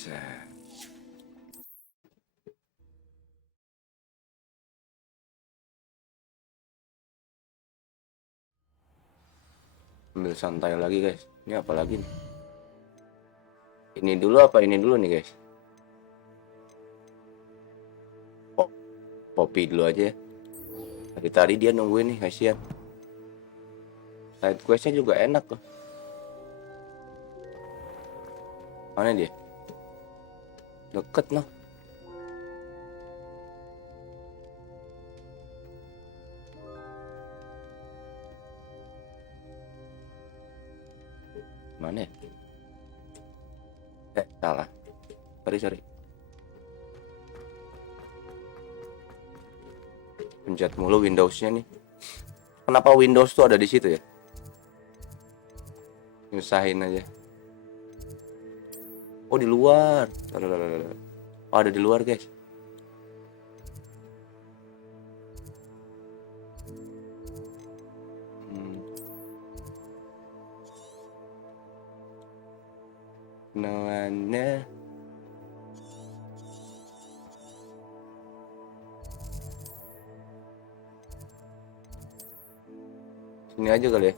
Set. Ambil santai lagi guys. Ini apa lagi nih? Ini dulu apa ini dulu nih guys? Kopi dulu aja ya. Dari tadi dia nungguin nih, kasihan. Side questnya juga enak loh. Mana dia? Deket noh. Mana ya? Salah. Sorry. Pencet mulu Windows-nya nih. Kenapa Windows tuh ada di situ ya? Nyusahin aja. Oh, di luar. Oh, ada di luar, guys. Nah. Sini aja kali ya.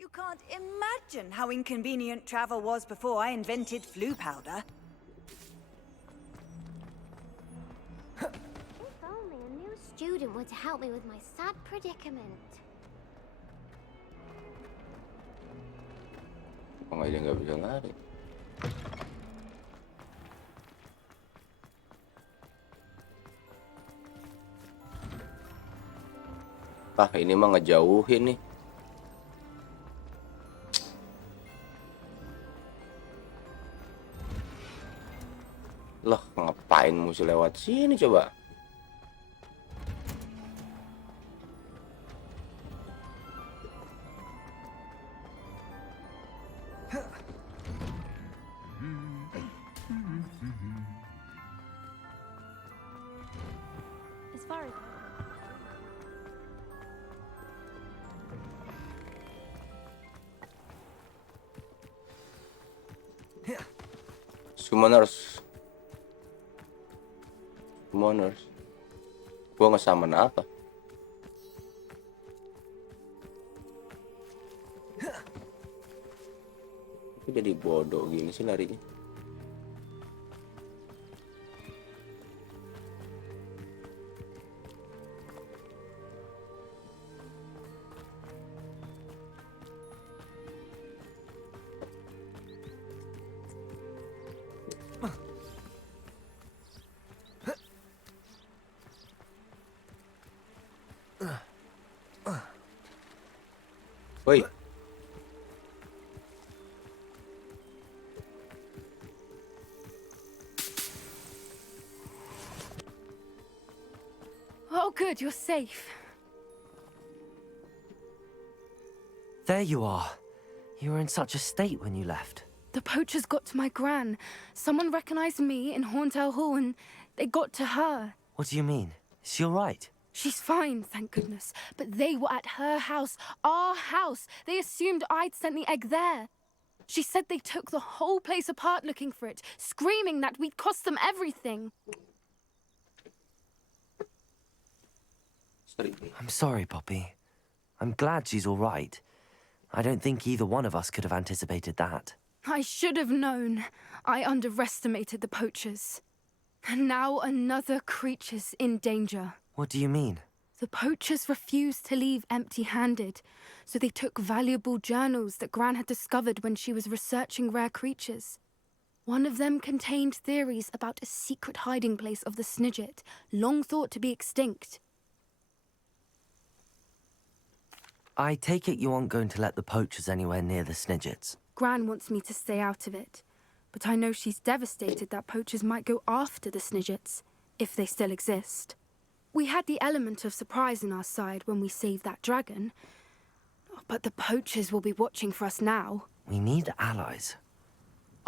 You can't imagine how inconvenient travel was before I invented flu powder. If only a new student were to help me with my sad predicament. Kok aja nggak bisa lari? Ini mah ngejauhin nih. Loh, ngapain mesti lewat sini coba? As far as Summoners. Gua nge-summon apa? Aku jadi bodoh gini sih larinya. Woi. Oh, good, you're safe. There you are. You were in such a state when you left. The poachers got to my gran. Someone recognized me in Horntail Hall and they got to her. What do you mean? Is she all right? She's fine, thank goodness. But they were at her house, our house. They assumed I'd sent the egg there. She said they took the whole place apart looking for it, screaming that we'd cost them everything. I'm sorry, Poppy. I'm glad she's all right. I don't think either one of us could have anticipated that. I should have known. I underestimated the poachers. And now another creature's in danger. What do you mean? The poachers refused to leave empty-handed, so they took valuable journals that Gran had discovered when she was researching rare creatures. One of them contained theories about a secret hiding place of the Snidget, long thought to be extinct. I take it you aren't going to let the poachers anywhere near the Snidgets. Gran wants me to stay out of it, but I know she's devastated that poachers might go after the Snidgets, if they still exist. We had the element of surprise on our side when we saved that dragon, but the poachers will be watching for us now. We need allies.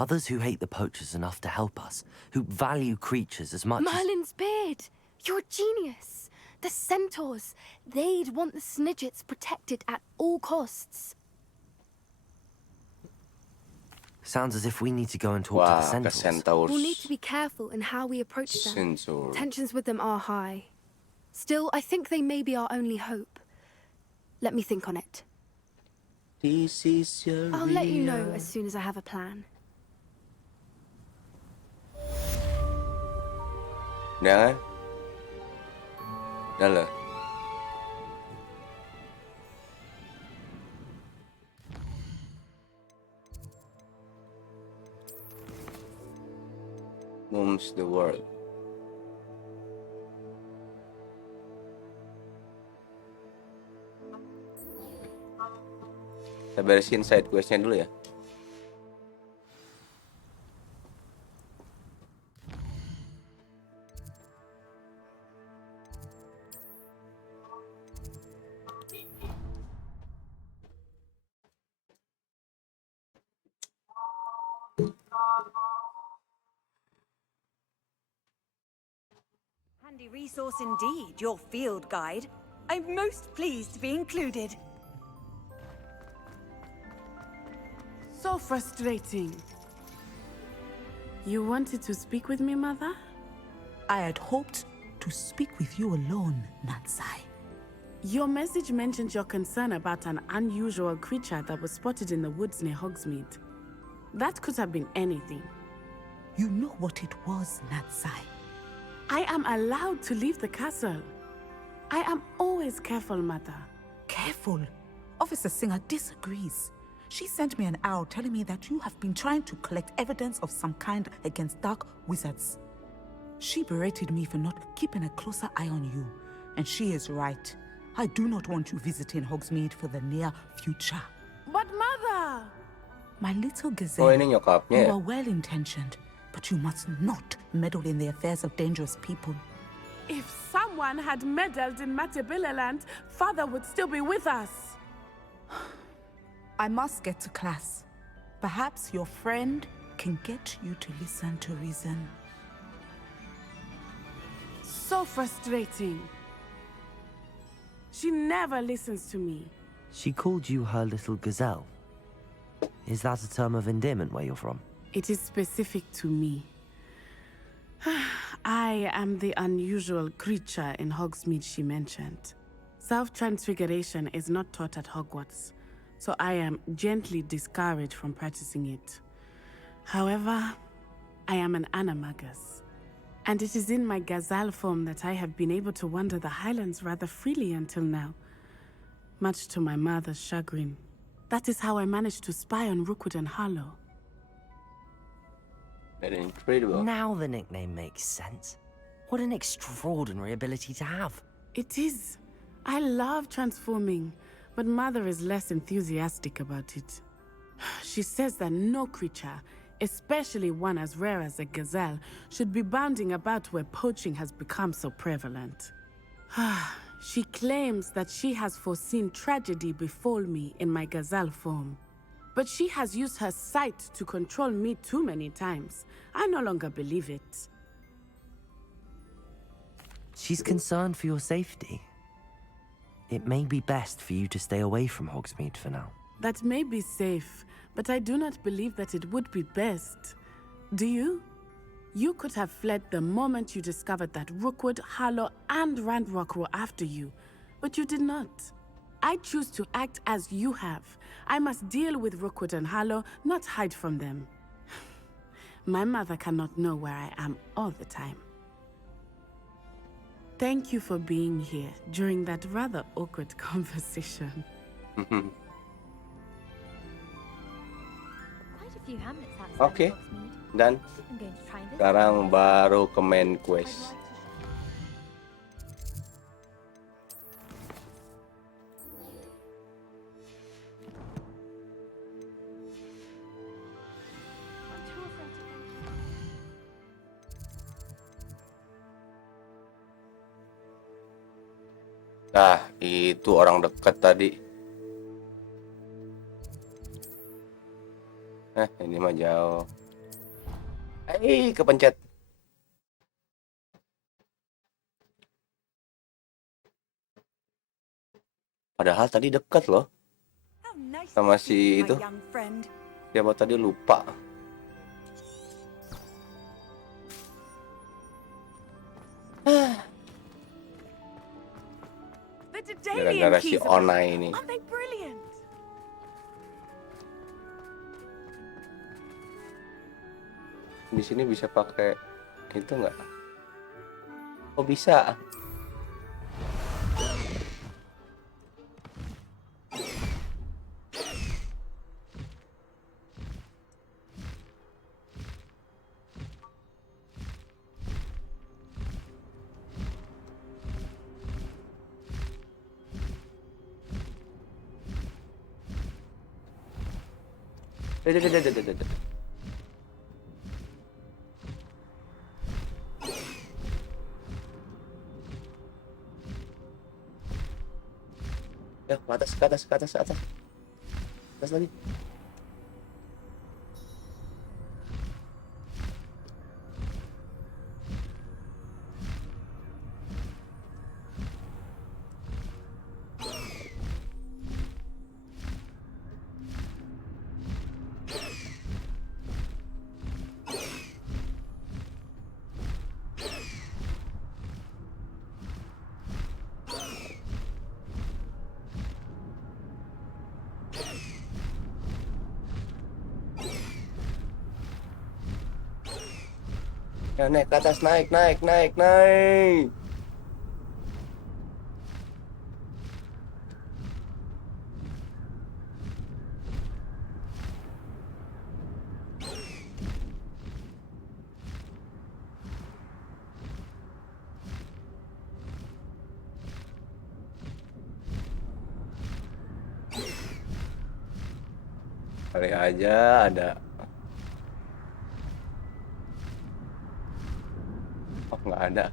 Others who hate the poachers enough to help us, who value creatures as much Merlin's beard! You're a genius. The centaurs, they'd want the Snidgets protected at all costs. Sounds as if we need to go and talk to the Wah, ke centaurs. Centaurs. We'll need to be careful in how we approach them. Sensor. Tensions with them are high. Still, I think they may be our only hope. Let me think on it. This is your I'll let you know real- as soon as I have a plan. Udah kan? Udah lah. Moves the world. Kita beresin side questnya dulu ya. Handy resource indeed, your field guide. I'm most pleased to be included. So frustrating. You wanted to speak with me, Mother? I had hoped to speak with you alone, Natsai. Your message mentioned your concern about an unusual creature that was spotted in the woods near Hogsmeade. That could have been anything. You know what it was, Natsai. I am allowed to leave the castle. I am always careful, Mother. Careful. Officer Singer disagrees. She sent me an owl telling me that you have been trying to collect evidence of some kind against dark wizards. She berated me for not keeping a closer eye on you. And she is right. I do not want you visiting Hogsmeade for the near future. But Mother! My little Oh, gazelle, ini nyokapnya you ya? are well-intentioned, but you must not meddle in the affairs of dangerous people. If someone had meddled in Matabeleland, Father would still be with us. I must get to class. Perhaps your friend can get you to listen to reason. So frustrating. She never listens to me. She called you her little gazelle. Is that a term of endearment where you're from? It is specific to me. I am the unusual creature in Hogsmeade she mentioned. Self-transfiguration is not taught at Hogwarts, so I am gently discouraged from practicing it. However, I am an animagus, and it is in my gazelle form that I have been able to wander the Highlands rather freely until now, much to my mother's chagrin. That is how I managed to spy on Rookwood and Harlow. Very incredible. Now the nickname makes sense. What an extraordinary ability to have. It is. I love transforming, but Mother is less enthusiastic about it. She says that no creature, especially one as rare as a gazelle, should be bounding about where poaching has become so prevalent. She claims that she has foreseen tragedy befall me in my gazelle form. But she has used her sight to control me too many times. I no longer believe it. She's concerned for your safety. It may be best for you to stay away from Hogsmeade for now. That may be safe, but I do not believe that it would be best. Do you? You could have fled the moment you discovered that Rookwood, Harlow, and Randrock were after you, but you did not. I choose to act as you have. I must deal with Rookwood and Harlow, not hide from them. My mother cannot know where I am all the time. Thank you for being here during that rather awkward conversation. Quite a few hamlets outside Oke, of Hogsmeade. dan I'm going to try and visit. sekarang baru ke main quest. Nah, itu orang dekat tadi. Ini mah jauh. Kepencet. Padahal tadi dekat loh. How nice Sama to see you, si itu. my young friend. Siapa tadi lupa. The Dedalian Gara-gara si keys are Ona back. ini. Aren't they brilliant? Di sini bisa pakai itu nggak? Oh bisa. Dadah. Ya, ke atas lagi. Ya, naik ke atas, naik. Kali aja ada. Oh, nggak ada.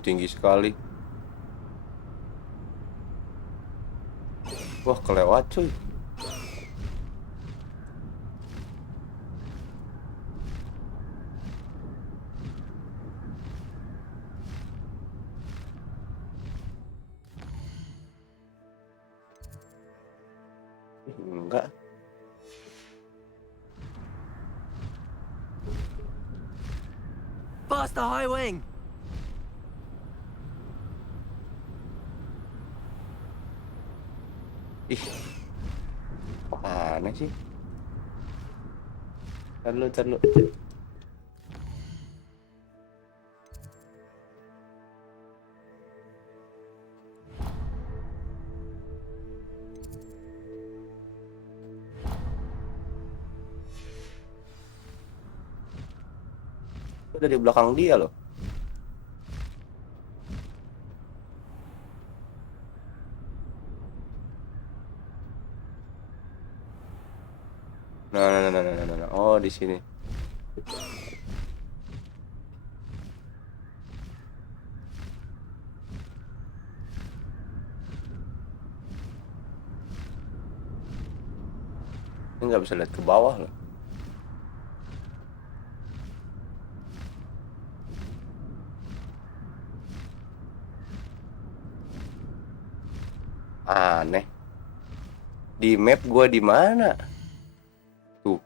Tinggi sekali. Wah, kelewat cuy. Enggak. Faster, High Wing! Ih. Aneh sih. Ntar lu. Udah di belakang dia loh. Nah. Oh, di sini. Ini nggak bisa lihat ke bawah loh. Aneh. Di map gua di mana? Tuh.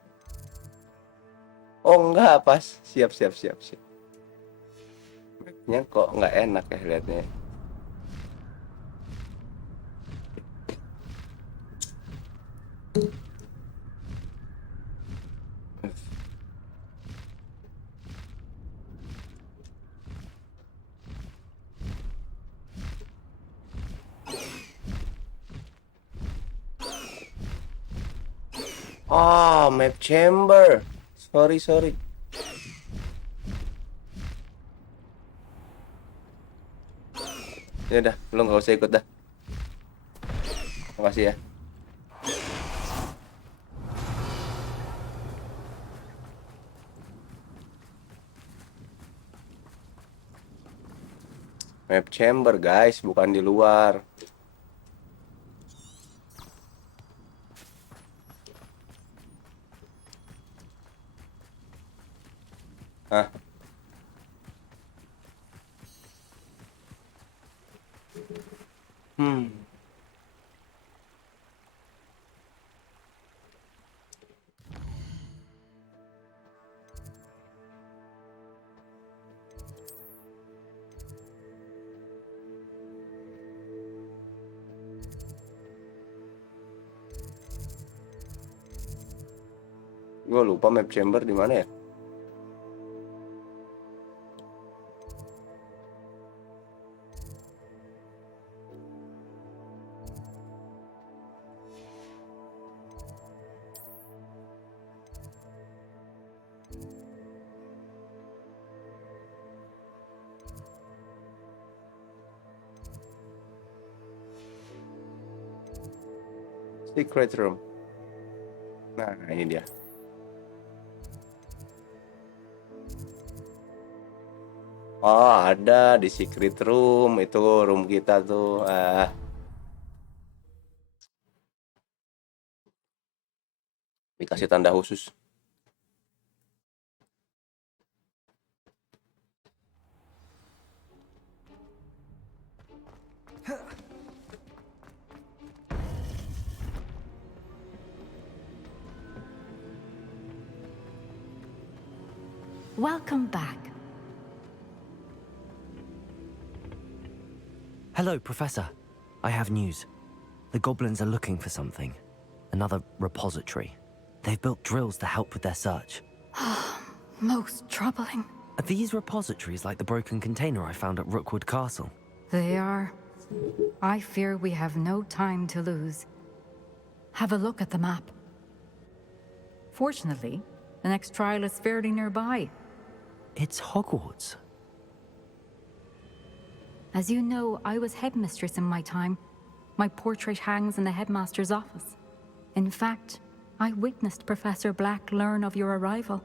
Oh enggak, pas. Siap. Mapnya kok nggak enak ya liatnya. Map chamber. Sorry. Ya udah, lu nggak usah ikut dah. Makasih ya. Map chamber guys, bukan di luar. Hah? Hmm. Gue lupa map chamber di mana ya. Secret room. Nah, ini dia. Oh, ada di secret room. Itu room kita tuh. Dikasih tanda khusus. Welcome back. Hello, Professor. I have news. The goblins are looking for something. Another repository. They've built drills to help with their search. Most troubling. Are these repositories like the broken container I found at Rookwood Castle? They are. I fear we have no time to lose. Have a look at the map. Fortunately, the next trial is fairly nearby. It's Hogwarts. As you know, I was headmistress in my time. My portrait hangs in the headmaster's office. In fact, I witnessed Professor Black learn of your arrival.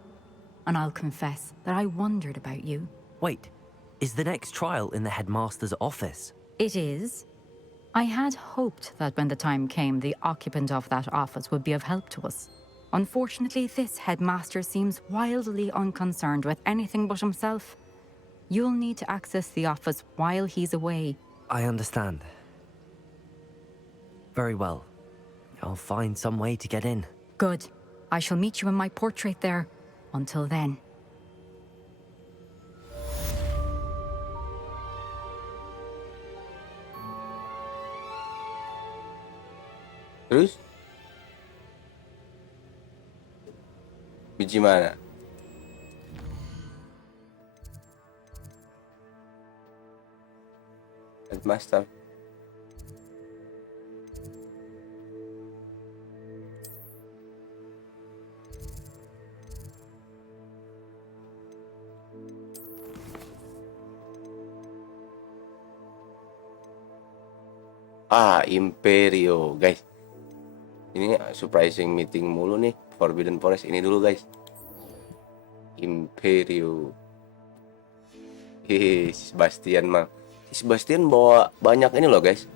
And I'll confess that I wondered about you. Wait, is the next trial in the headmaster's office? It is. I had hoped that when the time came, the occupant of that office would be of help to us. Unfortunately, this headmaster seems wildly unconcerned with anything but himself. You'll need to access the office while he's away. I understand. Very well. I'll find some way to get in. Good. I shall meet you in my portrait there. Until then. Terus? Biji mana? Headmaster. Imperio, guys. Ini surprising meeting mulu nih. Forbidden Forest ini dulu, guys. Imperio. Hehe, si Sebastian mah. Si Sebastian bawa banyak ini loh, guys.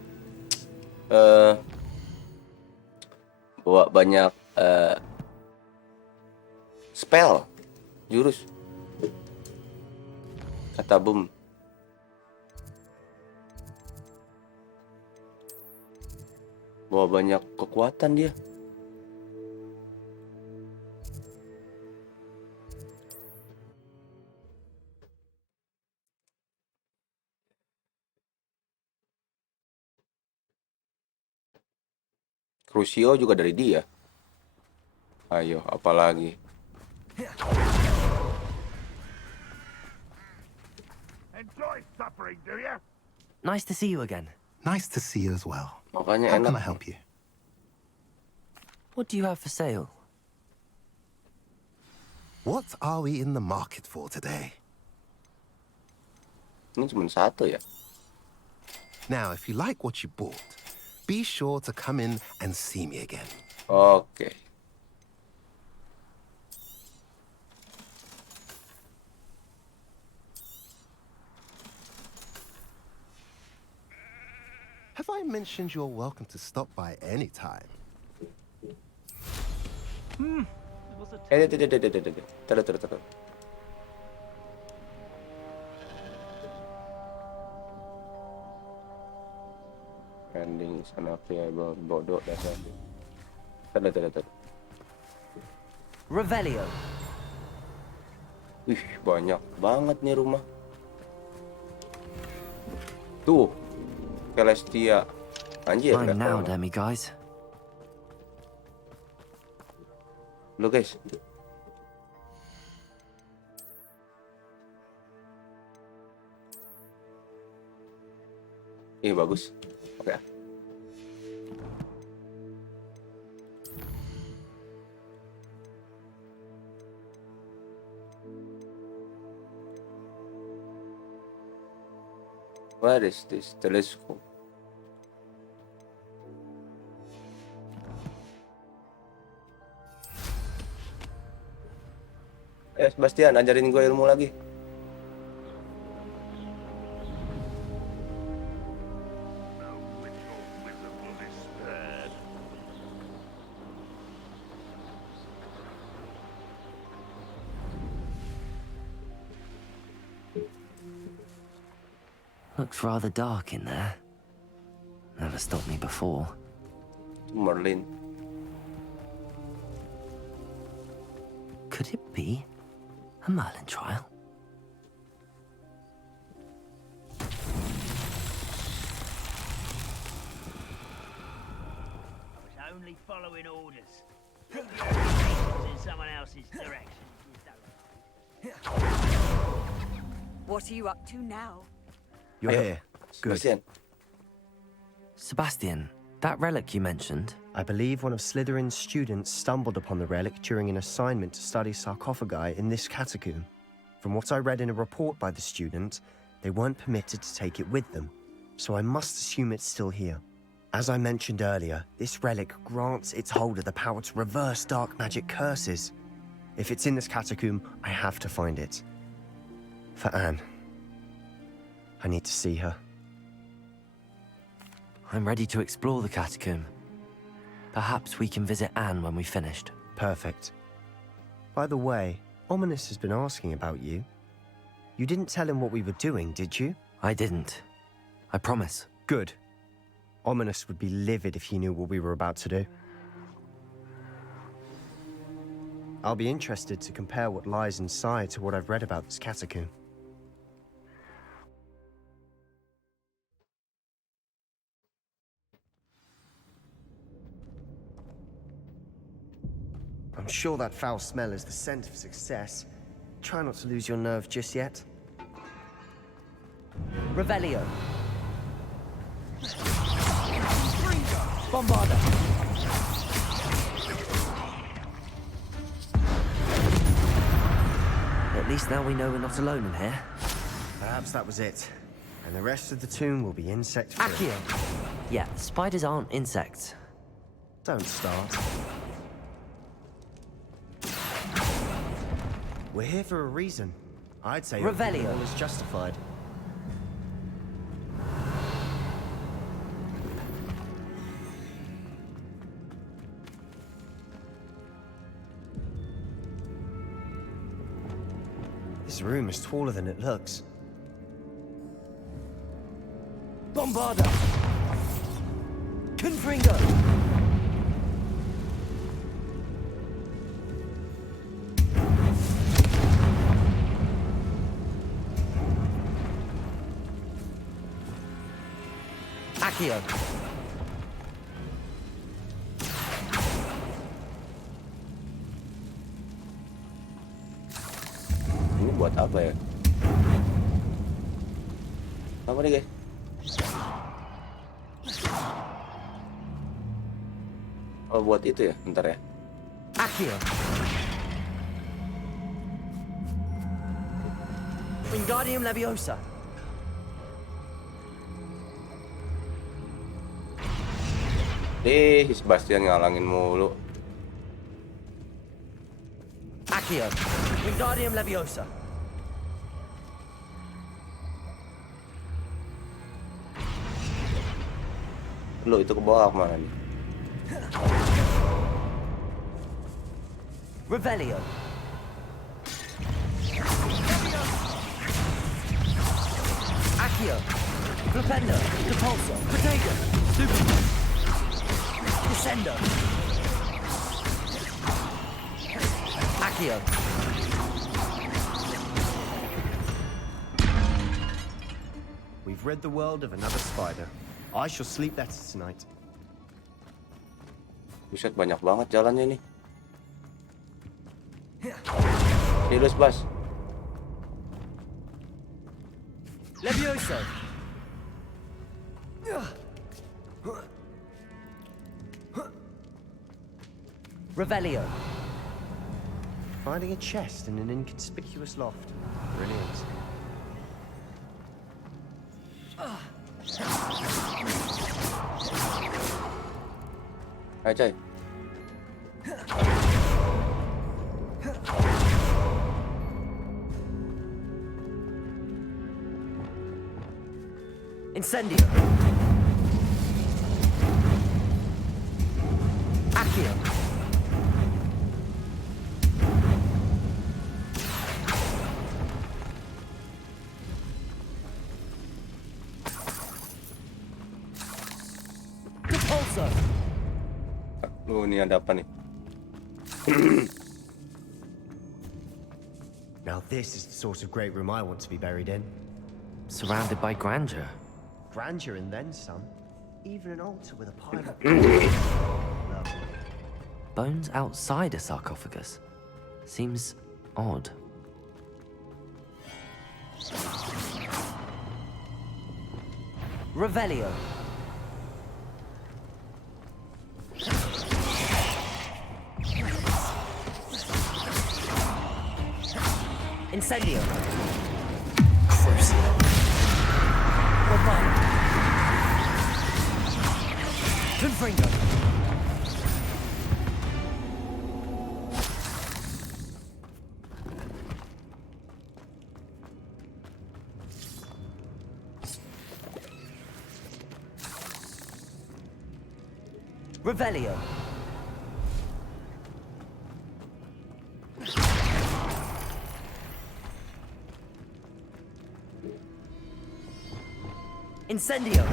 Bawa banyak spell, jurus. Kata boom. Bawa banyak kekuatan dia. Crucio juga dari dia. Ayo, apalagi? Enjoy suffering, do you? Nice to see you again. Nice to see you as well. Makanya How enak. can I help you? What do you have for sale? What are we in the market for today? Ini cuma satu ya. Now, if you like what you bought, be sure to come in and see me again. Oke. Have I mentioned you're welcome to stop by any time? Taruh. sana ya bodoh dasar. Tada. Revelio. Wih, banyak banget nih rumah. Tuh, Celestia. Anjir, Time nggak now, tahu. demi guys. Lo guys. Bagus. Oke. Where is this telescope? Sebastian, ajarin gue ilmu lagi. Looks rather dark in there. Never stopped me before. Merlin. Could it be a Merlin trial? I was only following orders. In someone else's direction. What are you up to now? You're here. Good. Sebastian. Sebastian, that relic you mentioned, I believe one of Slytherin's students stumbled upon the relic during an assignment to study sarcophagi in this catacomb. From what I read in a report by the student, they weren't permitted to take it with them, so I must assume it's still here. As I mentioned earlier, this relic grants its holder the power to reverse dark magic curses. If it's in this catacomb, I have to find it. For Anne. I need to see her. I'm ready to explore the catacomb. Perhaps we can visit Anne when we've finished. Perfect. By the way, Ominous has been asking about you. You didn't tell him what we were doing, did you? I didn't. I promise. Good. Ominous would be livid if he knew what we were about to do. I'll be interested to compare what lies inside to what I've read about this catacomb. I'm sure that foul smell is the scent of success. Try not to lose your nerve just yet. Revelio. Bombarda. At least now we know we're not alone in here. Perhaps that was it. And the rest of the tomb will be insect-free. Accio. Yeah, spiders aren't insects. Don't start. We're here for a reason. I'd say Revelio. all is justified. This room is taller than it looks. Bombarda. Confringo. Accio. Ini buat apa ya? Apa nih guys? Oh buat itu ya, bentar ya. Accio. Wingardium Leviosa. Si Sebastian ngalangin mulu. Accio. Wingardium Leviosa. Lo itu ke bawah kemana nih? Revelio. Accio. Flipendo. Repulsor. Protego. Suhu! Descendo! Accio! We've rid the world of another spider. I shall sleep better tonight. Buset, banyak banget jalannya nih. Serius, Bas. Levioso! Revelio! Finding a chest in an inconspicuous loft. Brilliant. Ayo, coy. Incendio! Accio! Repulso! Ini ada apa nih? Now this is the sort of great room I want to be buried in. Surrounded by grandeur. Grandeur and then some. Even an altar with a pile of Lovely. Bones outside a sarcophagus. Seems odd. Revelio. Incendio. Crucible. Confringo. Revelio. Incendio.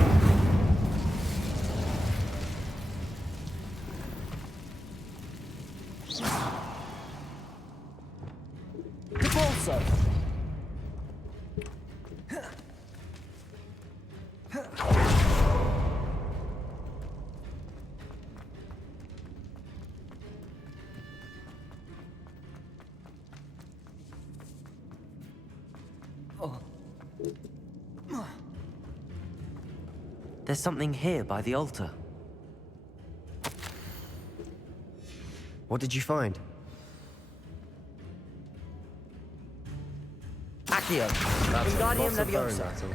Repulso. There's something here by the altar. What did you find? Accio. That's Wingardium lots of bone Leviosa. rattle.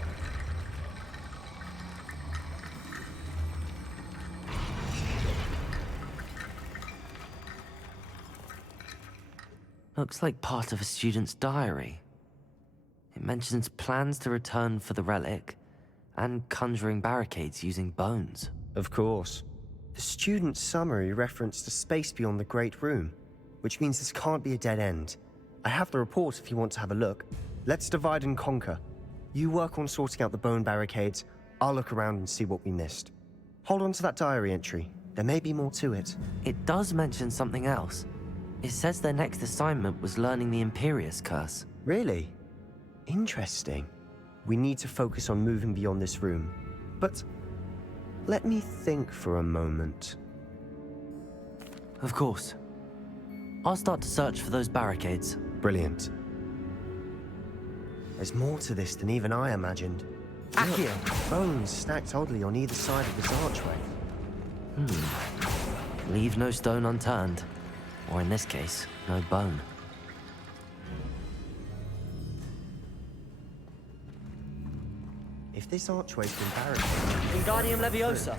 Looks like part of a student's diary. It mentions plans to return for the relic and conjuring barricades using bones. Of course. The student's summary referenced a space beyond the Great Room, which means this can't be a dead end. I have the report if you want to have a look. Let's divide and conquer. You work on sorting out the bone barricades. I'll look around and see what we missed. Hold on to that diary entry. There may be more to it. It does mention something else. It says their next assignment was learning the Imperius Curse. Really? Interesting. We need to focus on moving beyond this room. But let me think for a moment. Of course. I'll start to search for those barricades. Brilliant. There's more to this than even I imagined. Accio! Bones stacked oddly on either side of this archway. Leave no stone unturned. Or in this case, no bone. If this archway's been barricaded... Wingardium Leviosa!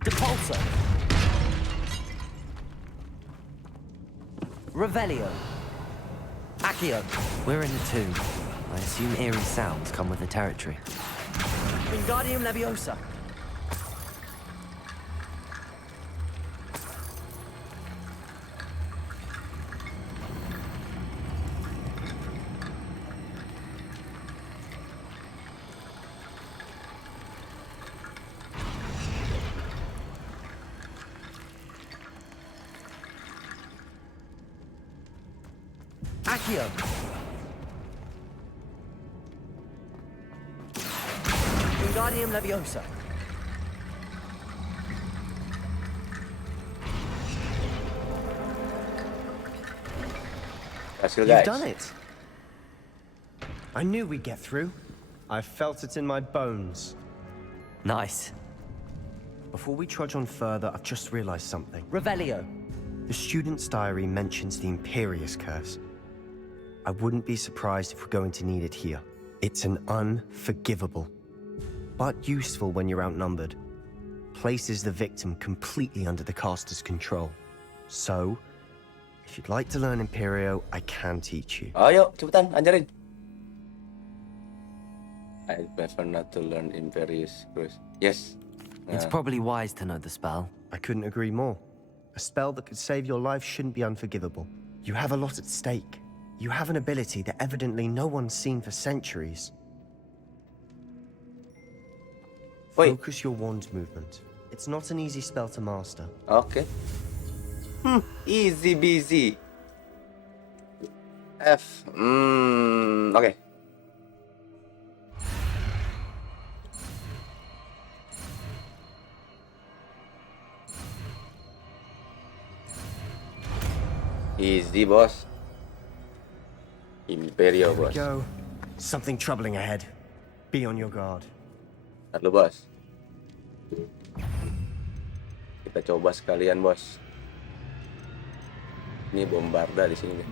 Depulso! Revelio! Accio! We're in the tomb. I assume eerie sounds come with the territory. Wingardium Leviosa! Accio! Wingardium Leviosa. Hasil You've guys. done it. I knew we'd get through. I felt it in my bones. Nice. Before we trudge on further, I've just realized something. Revelio. The student's diary mentions the Imperious Curse. I wouldn't be surprised if we're going to need it here. It's an unforgivable, but useful when you're outnumbered. Places the victim completely under the caster's control. So, if you'd like to learn Imperio, I can teach you. Ayo, cepetan, ajarin. I prefer not to learn Imperious Curse. Yes. It's probably wise to know the spell. I couldn't agree more. A spell that could save your life shouldn't be unforgivable. You have a lot at stake. You have an ability that evidently no one's seen for centuries. Wait. Focus your wand movement. It's not an easy spell to master. Okay. Easy busy. F. Okay. Easy, boss. Imperio, Here we bos. go. Something troubling ahead. Be on your guard. Ntar lu, bos. Kita coba sekalian, bos. Ini bombarda di sini.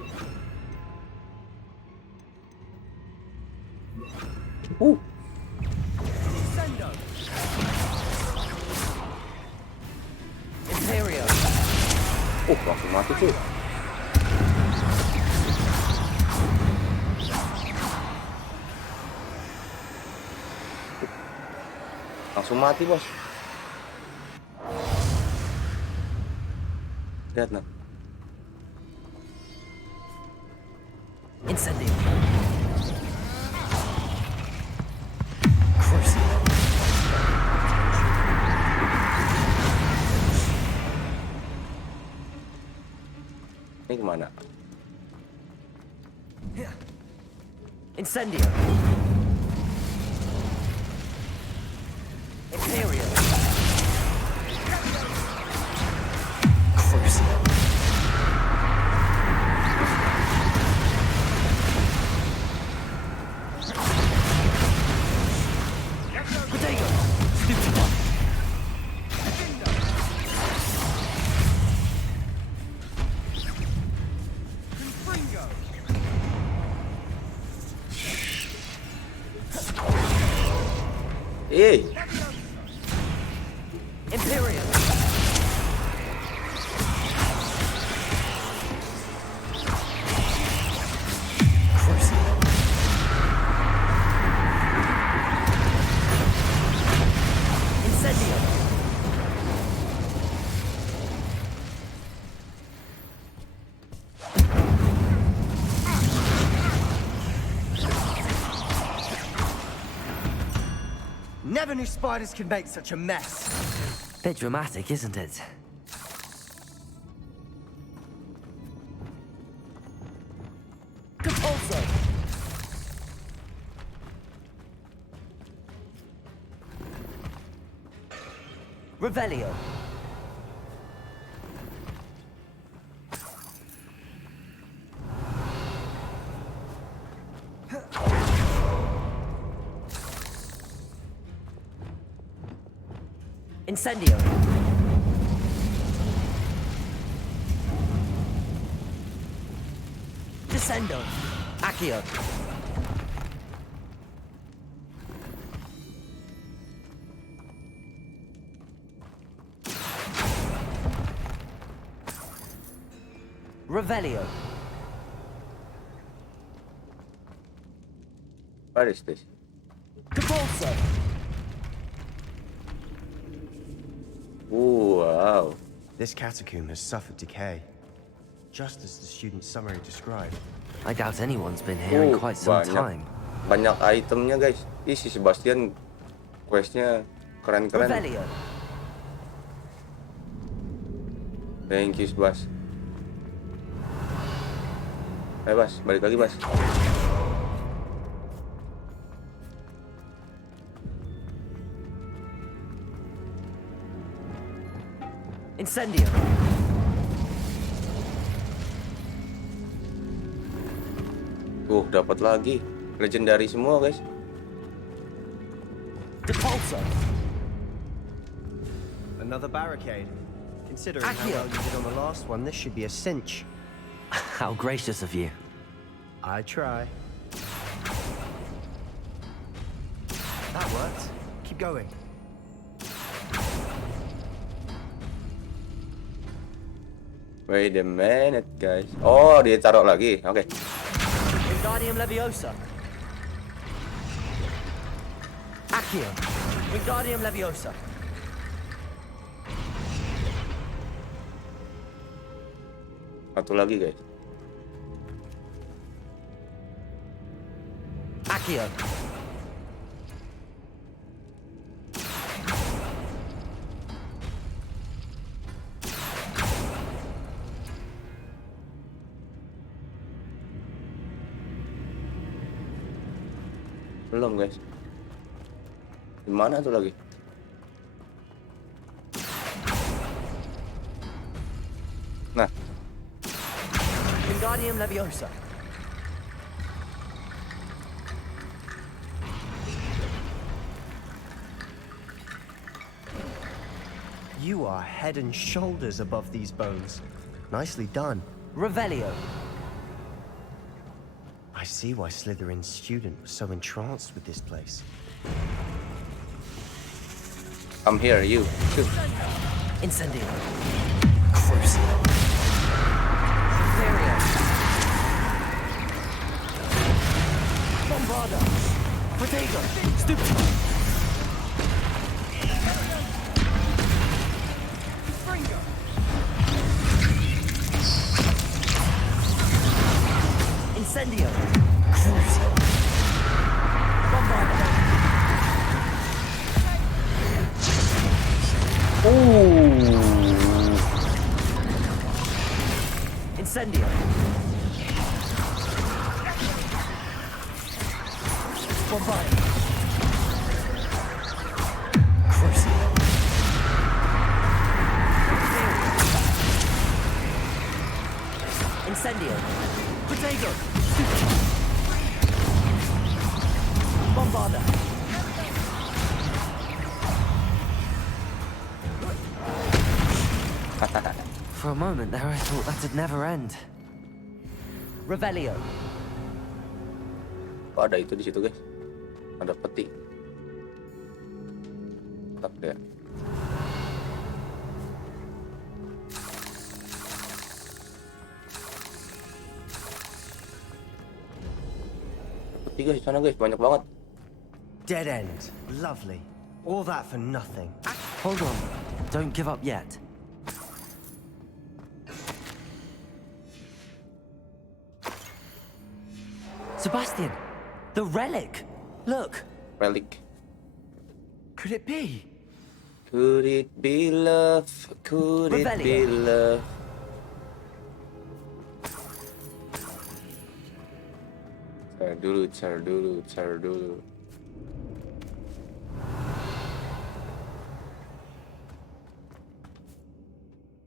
Imperio. Langsung mati cuy. Langsung mati, bos. Lihat, nah. Incendio. Ini kemana? Incendio. Imperio. Crucio. Protego. Stupefy. Hey. Imperial. Incendio. Never knew spiders could make such a mess. Bit dramatic, isn't it? Compulso. Revelio. Incendio. Descendo. Accio. Revelio. What is this? Compulso. Wow. This catacomb has suffered decay, just as the student's summary described. I doubt anyone's been here in quite some banyak, time. banyak itemnya, guys. Ih, si Sebastian questnya keren-keren. Revelio. Thank you, Sebas. Ayo Bas, balik lagi Bas. Incendio. Dapat lagi. Legendary semua guys. Depulso. Another barricade. Considering how well you did on the last one, this should be a cinch. How gracious of you. I try. That worked. Keep going. Wait a minute guys. Oh, dia taruh lagi. Oke. Wingardium Leviosa. Accio. Wingardium Leviosa. Satu lagi guys. Accio. Belum guys. Gimana tuh lagi? Nah, Wingardium Leviosa. You are head and shoulders above these bones. Nicely done. Revelio. I see why Slytherin's student was so entranced with this place. I'm here, you. Shoot. Incendio. Crucio. Imperio. Bombarda. Protego. Stupid. Incendio. Crucio. Bombarda. Incendio. Bombarda. Crucio. Incendio. Protego. Bombarda. For a moment there, I thought that'd never end. Revelio. Oh, ada itu di situ guys. Ada peti. Tak deh. Peti guys, sana guys, banyak banget. Dead end. Lovely. All that for nothing. Hold on. Don't give up yet. Sebastian! The relic! Look! Relic. Could it be? Could it be love? Could it be love? Cari dulu.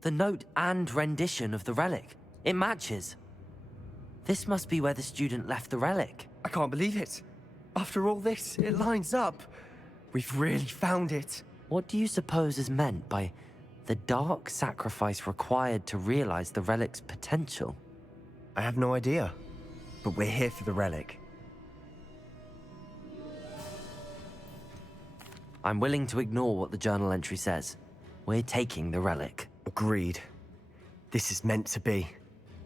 The note and rendition of the relic. It matches. This must be where the student left the relic. I can't believe it. After all this, it lines up. We've really found it. What do you suppose is meant by the dark sacrifice required to realize the relic's potential? I have no idea. But we're here for the relic. I'm willing to ignore what the journal entry says. We're taking the relic. Agreed. This is meant to be.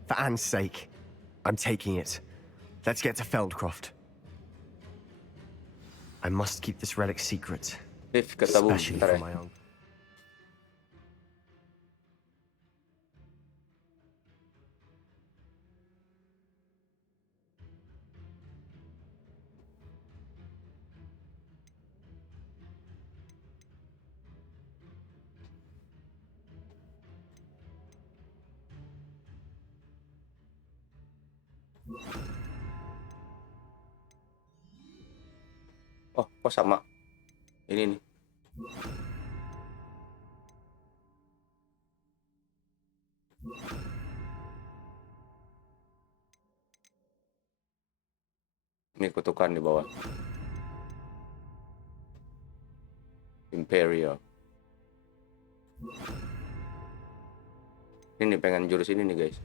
For Anne's sake, I'm taking it. Let's get to Feldcroft. I must keep this relic secret. Especially for my own. Oh, kok sama? Ini nih. Ini kutukan di bawah. Imperial. Ini pengen jurus ini nih guys.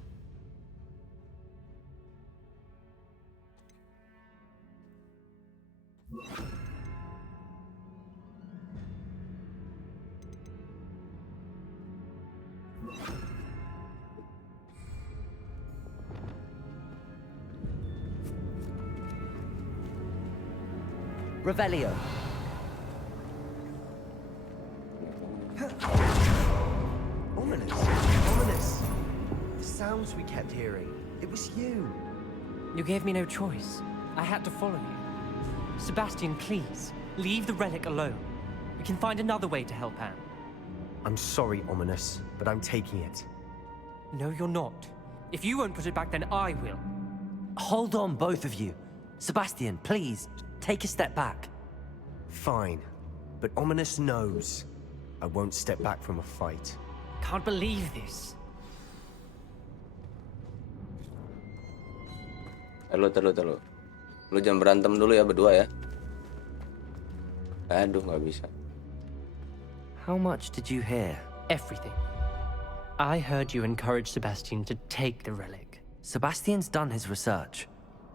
Revelio. Ominous! Ominous! The sounds we kept hearing. It was you. You gave me no choice. I had to follow you. Sebastian, please, leave the relic alone. We can find another way to help Anne. I'm sorry, Ominous, but I'm taking it. No, you're not. If you won't put it back, then I will. Hold on, both of you. Sebastian, please, take a step back. Fine, but Ominous knows I won't step back from a fight. Can't believe this. Terlalu. Lu jangan berantem dulu ya berdua ya. Aduh, nggak bisa. How much did you hear? Everything. I heard you encourage Sebastian to take the relic. Sebastian's done his research.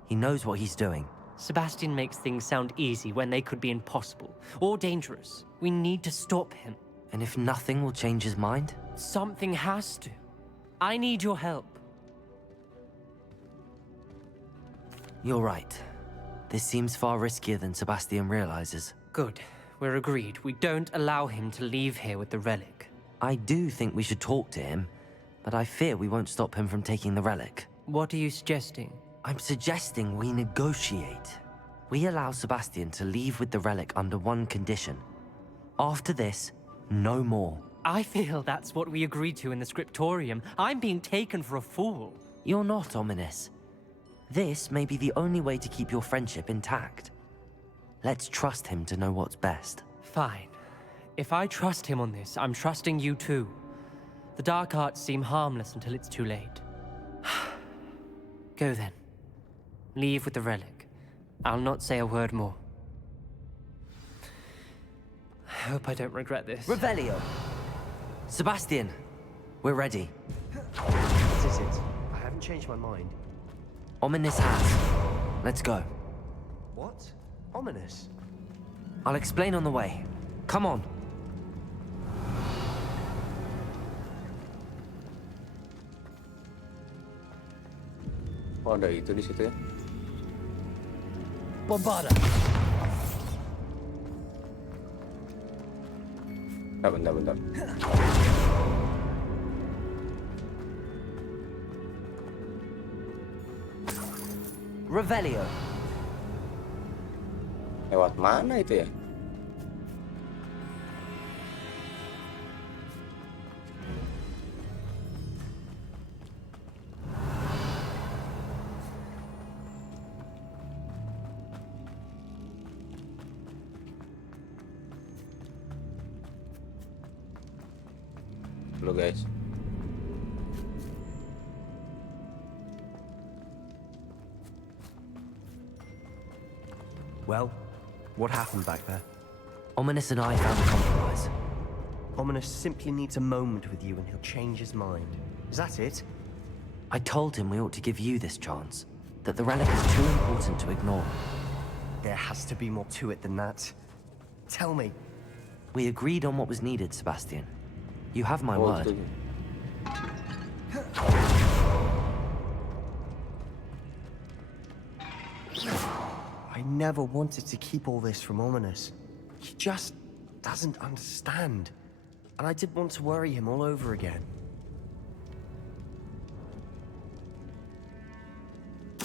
He knows what he's doing. Sebastian makes things sound easy when they could be impossible or dangerous. We need to stop him. And if nothing will change his mind? Something has to. I need your help. You're right. This seems far riskier than Sebastian realizes. Good. We're agreed. We don't allow him to leave here with the relic. I do think we should talk to him, but I fear we won't stop him from taking the relic. What are you suggesting? I'm suggesting we negotiate. We allow Sebastian to leave with the relic under one condition. After this, no more. I feel that's what we agreed to in the scriptorium. I'm being taken for a fool. You're not, Ominous. This may be the only way to keep your friendship intact. Let's trust him to know what's best. Fine. If I trust him on this, I'm trusting you too. The dark arts seem harmless until it's too late. Go then. Leave with the relic. I'll not say a word more. I hope I don't regret this. Revelio! Sebastian, we're ready. What is it? I haven't changed my mind. Ominous has. Let's go. What? Ominous? I'll explain on the way. Come on. Oh, ada itu di situ ya. Bombarda. Bentar. Revelio. Lewat mana itu ya? Look guys. Well, what happened back there? Ominous and I found a compromise. Ominous simply needs a moment with you and he'll change his mind. Is that it? I told him we ought to give you this chance, that the relic is too important to ignore. There has to be more to it than that. Tell me. We agreed on what was needed, Sebastian. You have my word. I never wanted to keep all this from Ominous. He just doesn't understand. And I didn't want to worry him all over again.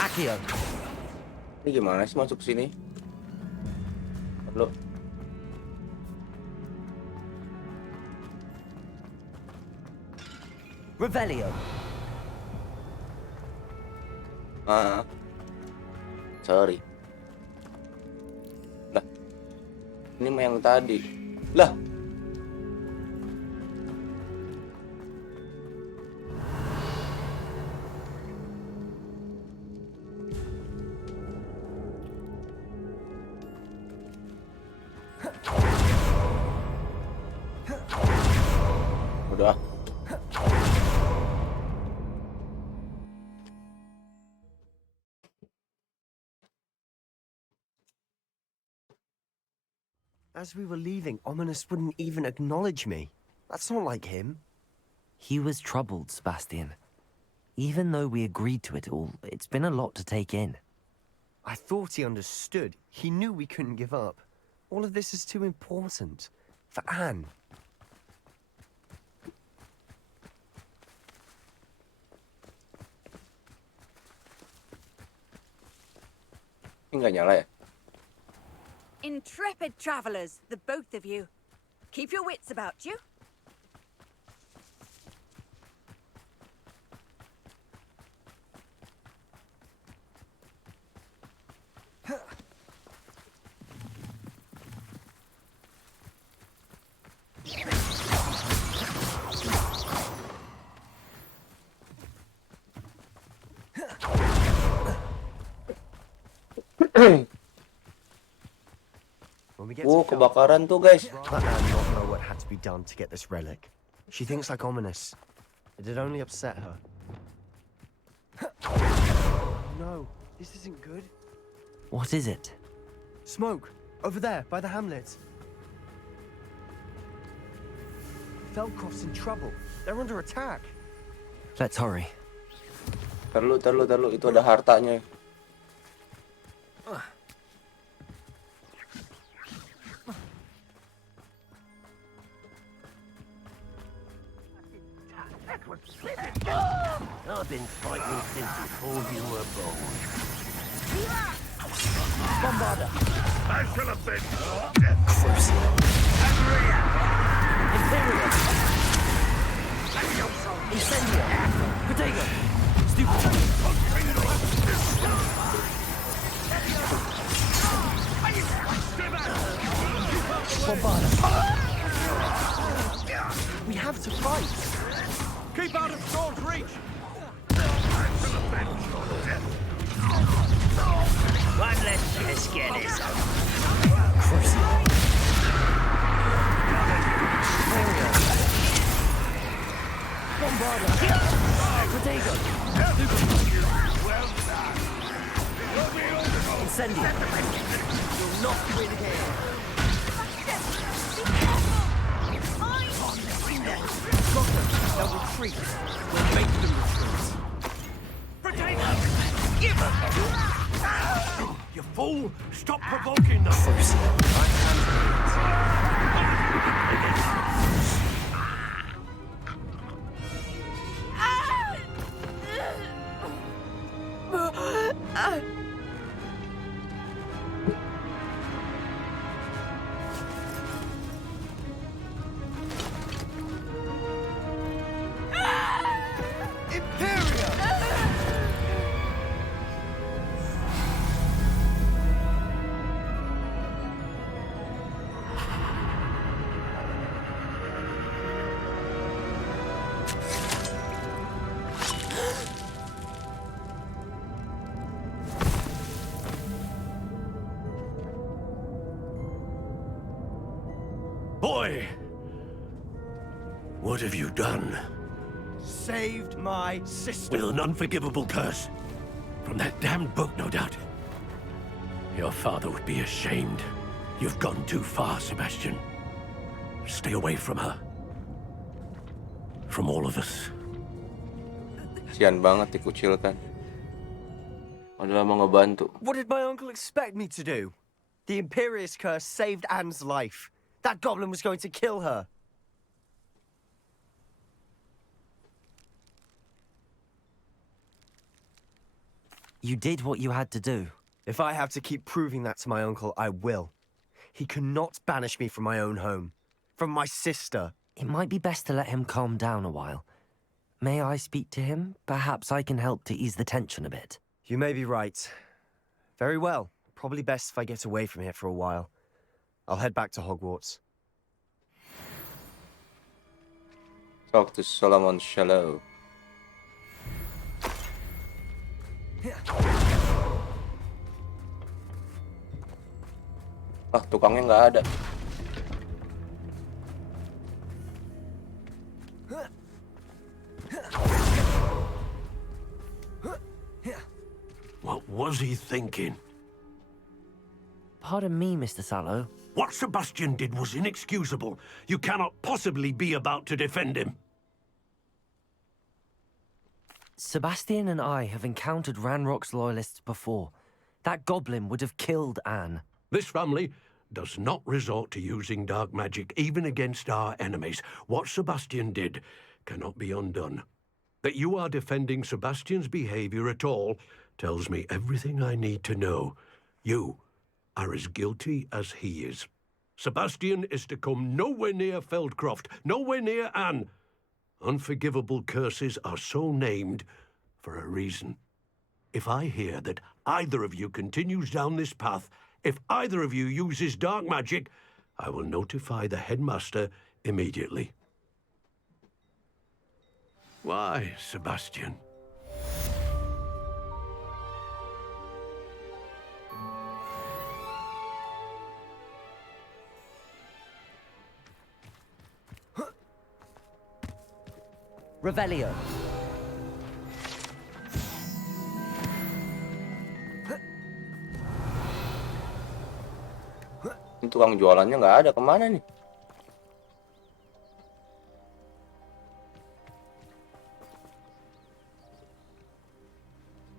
Accio! Ini gimana sih masuk sini? Loh. Revelio! Ah, sorry. Lah, ini mah yang tadi. Lah. Udah. As we were leaving, Ominous wouldn't even acknowledge me. That's not like him. He was troubled, Sebastian. Even though we agreed to it all, it's been a lot to take in. I thought he understood. He knew we couldn't give up. All of this is too important. For Anne. Ini nggak nyala ya? Intrepid travelers, the both of you. Keep your wits about you. When we get Oh, to kebakaran tuh, guys. Let Anne not know what had to be done to get this relic. She thinks like Ominous. It'd only upset her. No, this isn't good. What is it? Smoke! Over there, by the hamlet. Velkoff's in trouble. They're under attack. Let's hurry. Terlalu. Itu ada hartanya. I've been fighting since before you were born. Bombarder! I shall have been. Imperial! Incendio! Potato! Stupid! Bombarder! We have to fight! Keep out of sword's reach! One less Pesquenes. Bombarder! Potato! Well done! Incendio! You'll not win here! They'll retreat. We'll make them retreat. Potato! Give her! You fool! Stop provoking them! Boy! What have you done? Saved my sister. With an unforgivable curse. From that damned book, no doubt. Your father would be ashamed. You've gone too far, Sebastian. Stay away from her. From all of us. Kasian banget dikucilkan. Padahal mau ngebantu. What did my uncle expect me to do? The Imperious curse saved Anne's life. That goblin was going to kill her. You did what you had to do. If I have to keep proving that to my uncle, I will. He cannot banish me from my own home. From my sister. It might be best to let him calm down a while. May I speak to him? Perhaps I can help to ease the tension a bit. You may be right. Very well. Probably best if I get away from here for a while. I'll head back to Hogwarts. Talk to Solomon Shallow. Ah, tukangnya nggak ada. What was he thinking? Pardon me, Mr. Sallow. What Sebastian did was inexcusable. You cannot possibly be about to defend him. Sebastian and I have encountered Ranrock's loyalists before. That goblin would have killed Anne. This family does not resort to using dark magic even against our enemies. What Sebastian did cannot be undone. That you are defending Sebastian's behavior at all tells me everything I need to know. You are as guilty as he is. Sebastian is to come nowhere near Feldcroft, nowhere near Anne. Unforgivable curses are so named for a reason. If I hear that either of you continues down this path, if either of you uses dark magic, I will notify the headmaster immediately. Why, Sebastian? Revelio. Ini tukang jualannya nggak ada, kemana nih?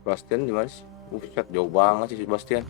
Sebastian di mana sih? Buset, jauh banget sih Sebastian.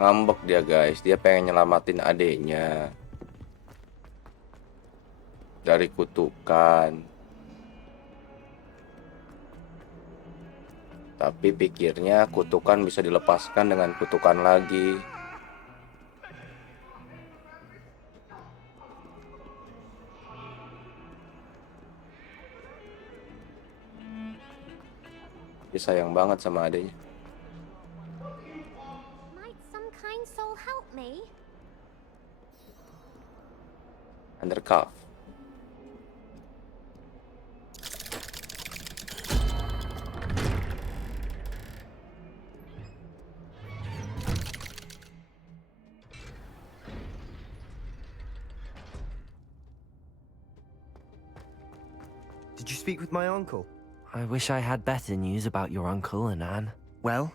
Ngambek dia guys, dia pengen nyelamatin adeknya dari kutukan. Tapi pikirnya kutukan bisa dilepaskan dengan kutukan lagi. Dia sayang banget sama adeknya. Help me. Undercover. Did you speak with my uncle? I wish I had better news about your uncle and Anne. Well,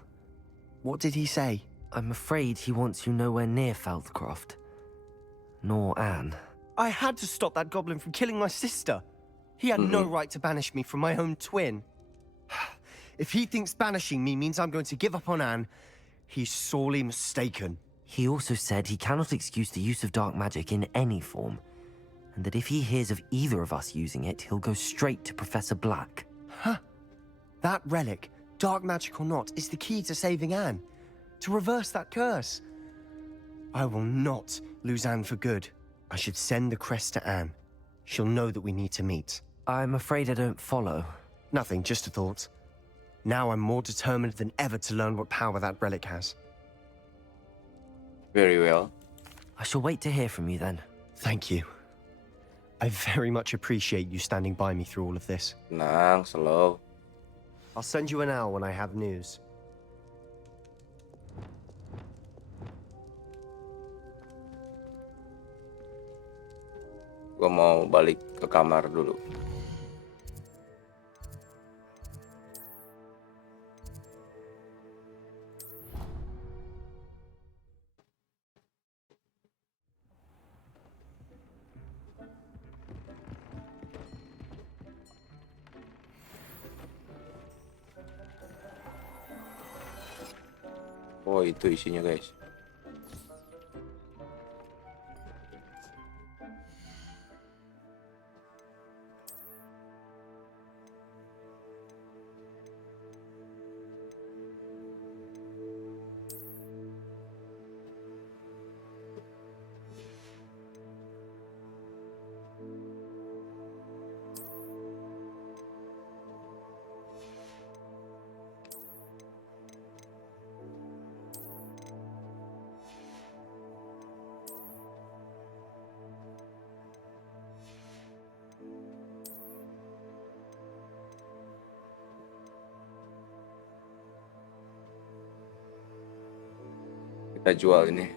what did he say? I'm afraid he wants you nowhere near Feldcroft. Nor Anne. I had to stop that goblin from killing my sister. He had no right to banish me from my own twin. If he thinks banishing me means I'm going to give up on Anne, he's sorely mistaken. He also said he cannot excuse the use of dark magic in any form, and that if he hears of either of us using it, he'll go straight to Professor Black. Huh. That relic, dark magic or not, is the key to saving Anne. To reverse that curse. I will not lose Anne for good. I should send the crest to Anne. She'll know that we need to meet. I'm afraid I don't follow. Nothing, just a thought. Now I'm more determined than ever to learn what power that relic has. Very well. I shall wait to hear from you then. Thank you. I very much appreciate you standing by me through all of this. Tenang, slow. I'll send you an owl when I have news. Gue mau balik ke kamar dulu. Oh, itu isinya guys. Kita jual ini.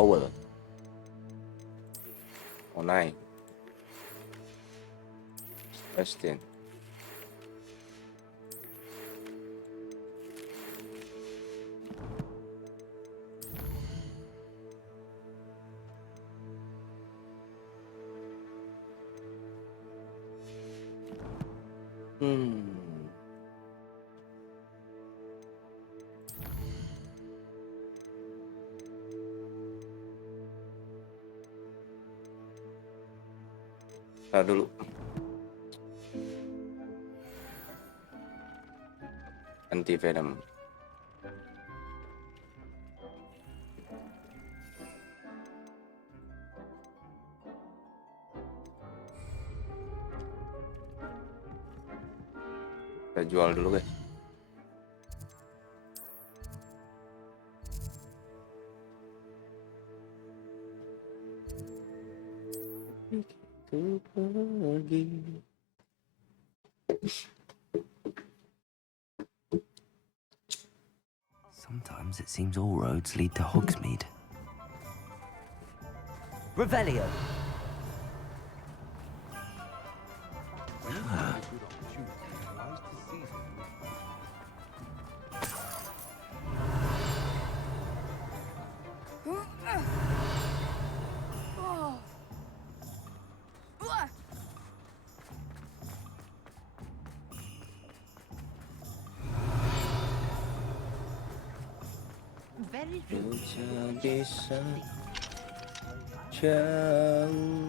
Owl. Oh, naik. Sebastian. Nah, dulu. Anti venom. Kita jual dulu guys. Sometimes it seems all roads lead to Hogsmeade. Revelio.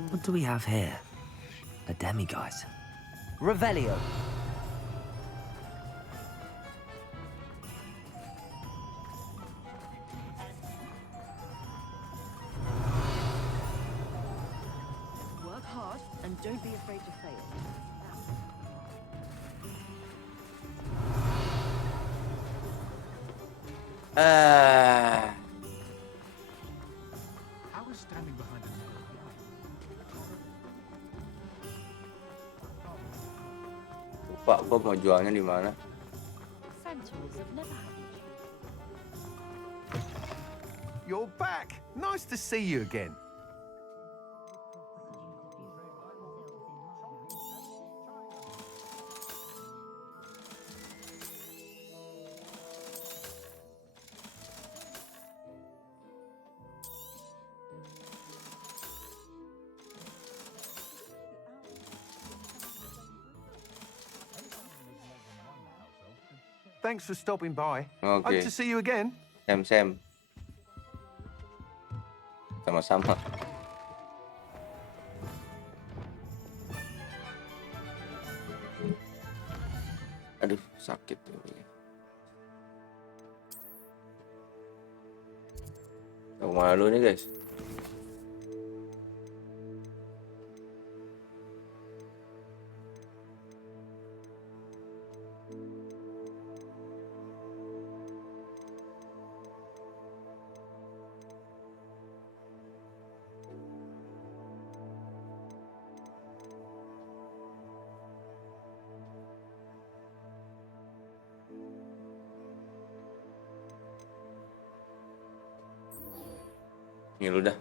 What do we have here? A demiguise. Revelio. Work hard and don't be afraid to fail. I was standing behind a Lupa gua mau jualnya di mana. Sentinels have never had You're back. Nice to see you again. Thanks for stopping by. Okay. Hope to see you again. Sam. Sama-sama. Aduh, sakit tuh. Kita Mau kemana dulu nih guys? Ini lu dah.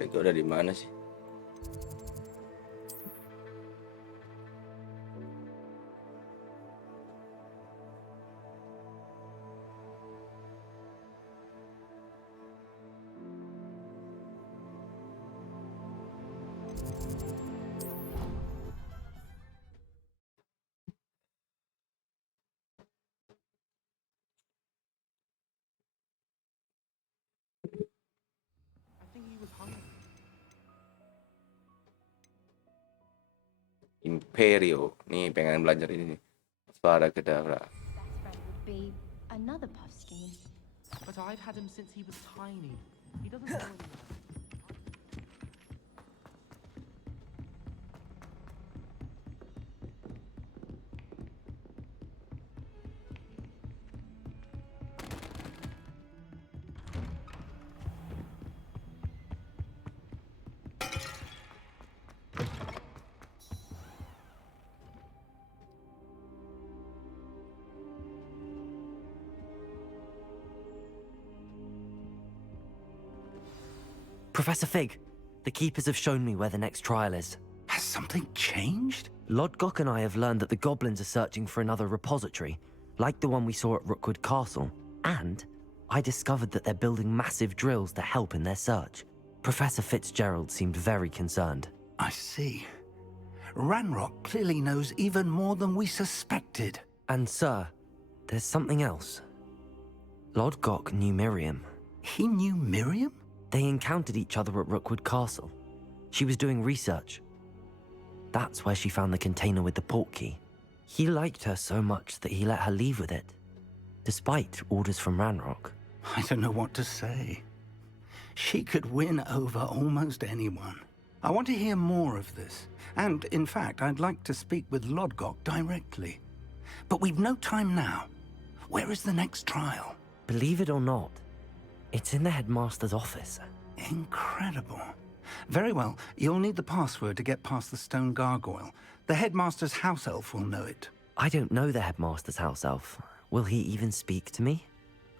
Itu udah di mana sih? Imperio. Nih pengen belajar ini nih. Pada kedavra. Best friend would be another Puffskein. But I've had him since he was tiny. He doesn't know anyone. Professor Fig, the Keepers have shown me where the next trial is. Has something changed? Lodgok and I have learned that the goblins are searching for another repository, like the one we saw at Rookwood Castle. And I discovered that they're building massive drills to help in their search. Professor Fitzgerald seemed very concerned. I see. Ranrock clearly knows even more than we suspected. And sir, there's something else. Lodgok knew Miriam. He knew Miriam? They encountered each other at Rookwood Castle. She was doing research. That's where she found the container with the portkey. He liked her so much that he let her leave with it, despite orders from Ranrock. I don't know what to say. She could win over almost anyone. I want to hear more of this. And, in fact, I'd like to speak with Lodgok directly. But we've no time now. Where is the next trial? Believe it or not, it's in the headmaster's office. Incredible. Very well. You'll need the password to get past the stone gargoyle. The headmaster's house elf will know it. I don't know the headmaster's house elf. Will he even speak to me?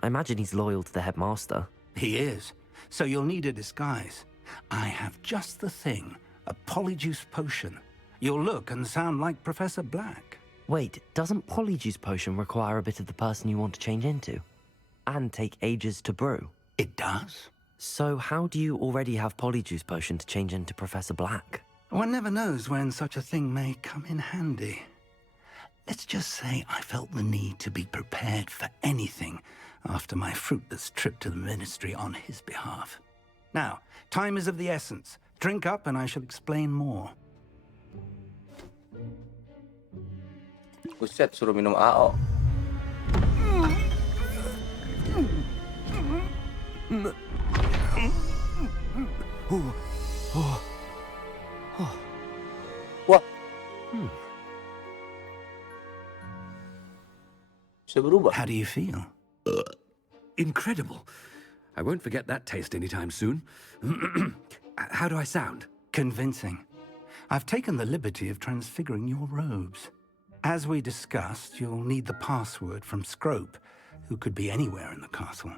I imagine he's loyal to the headmaster. He is. So you'll need a disguise. I have just the thing. A polyjuice potion. You'll look and sound like Professor Black. Wait, doesn't polyjuice potion require a bit of the person you want to change into? And take ages to brew? It does. So how do you already have polyjuice potion to change into Professor Black? One never knows when such a thing may come in handy. Let's just say I felt the need to be prepared for anything after my fruitless trip to the Ministry on his behalf. Now, time is of the essence. Drink up and I shall explain more. Buset, suruh minum AO. Wah. Bisa berubah. How do you feel? Incredible. I won't forget that taste anytime soon. How do I sound? Convincing. I've taken the liberty of transfiguring your robes. As we discussed, you'll need the password from Scrope, who could be anywhere in the castle.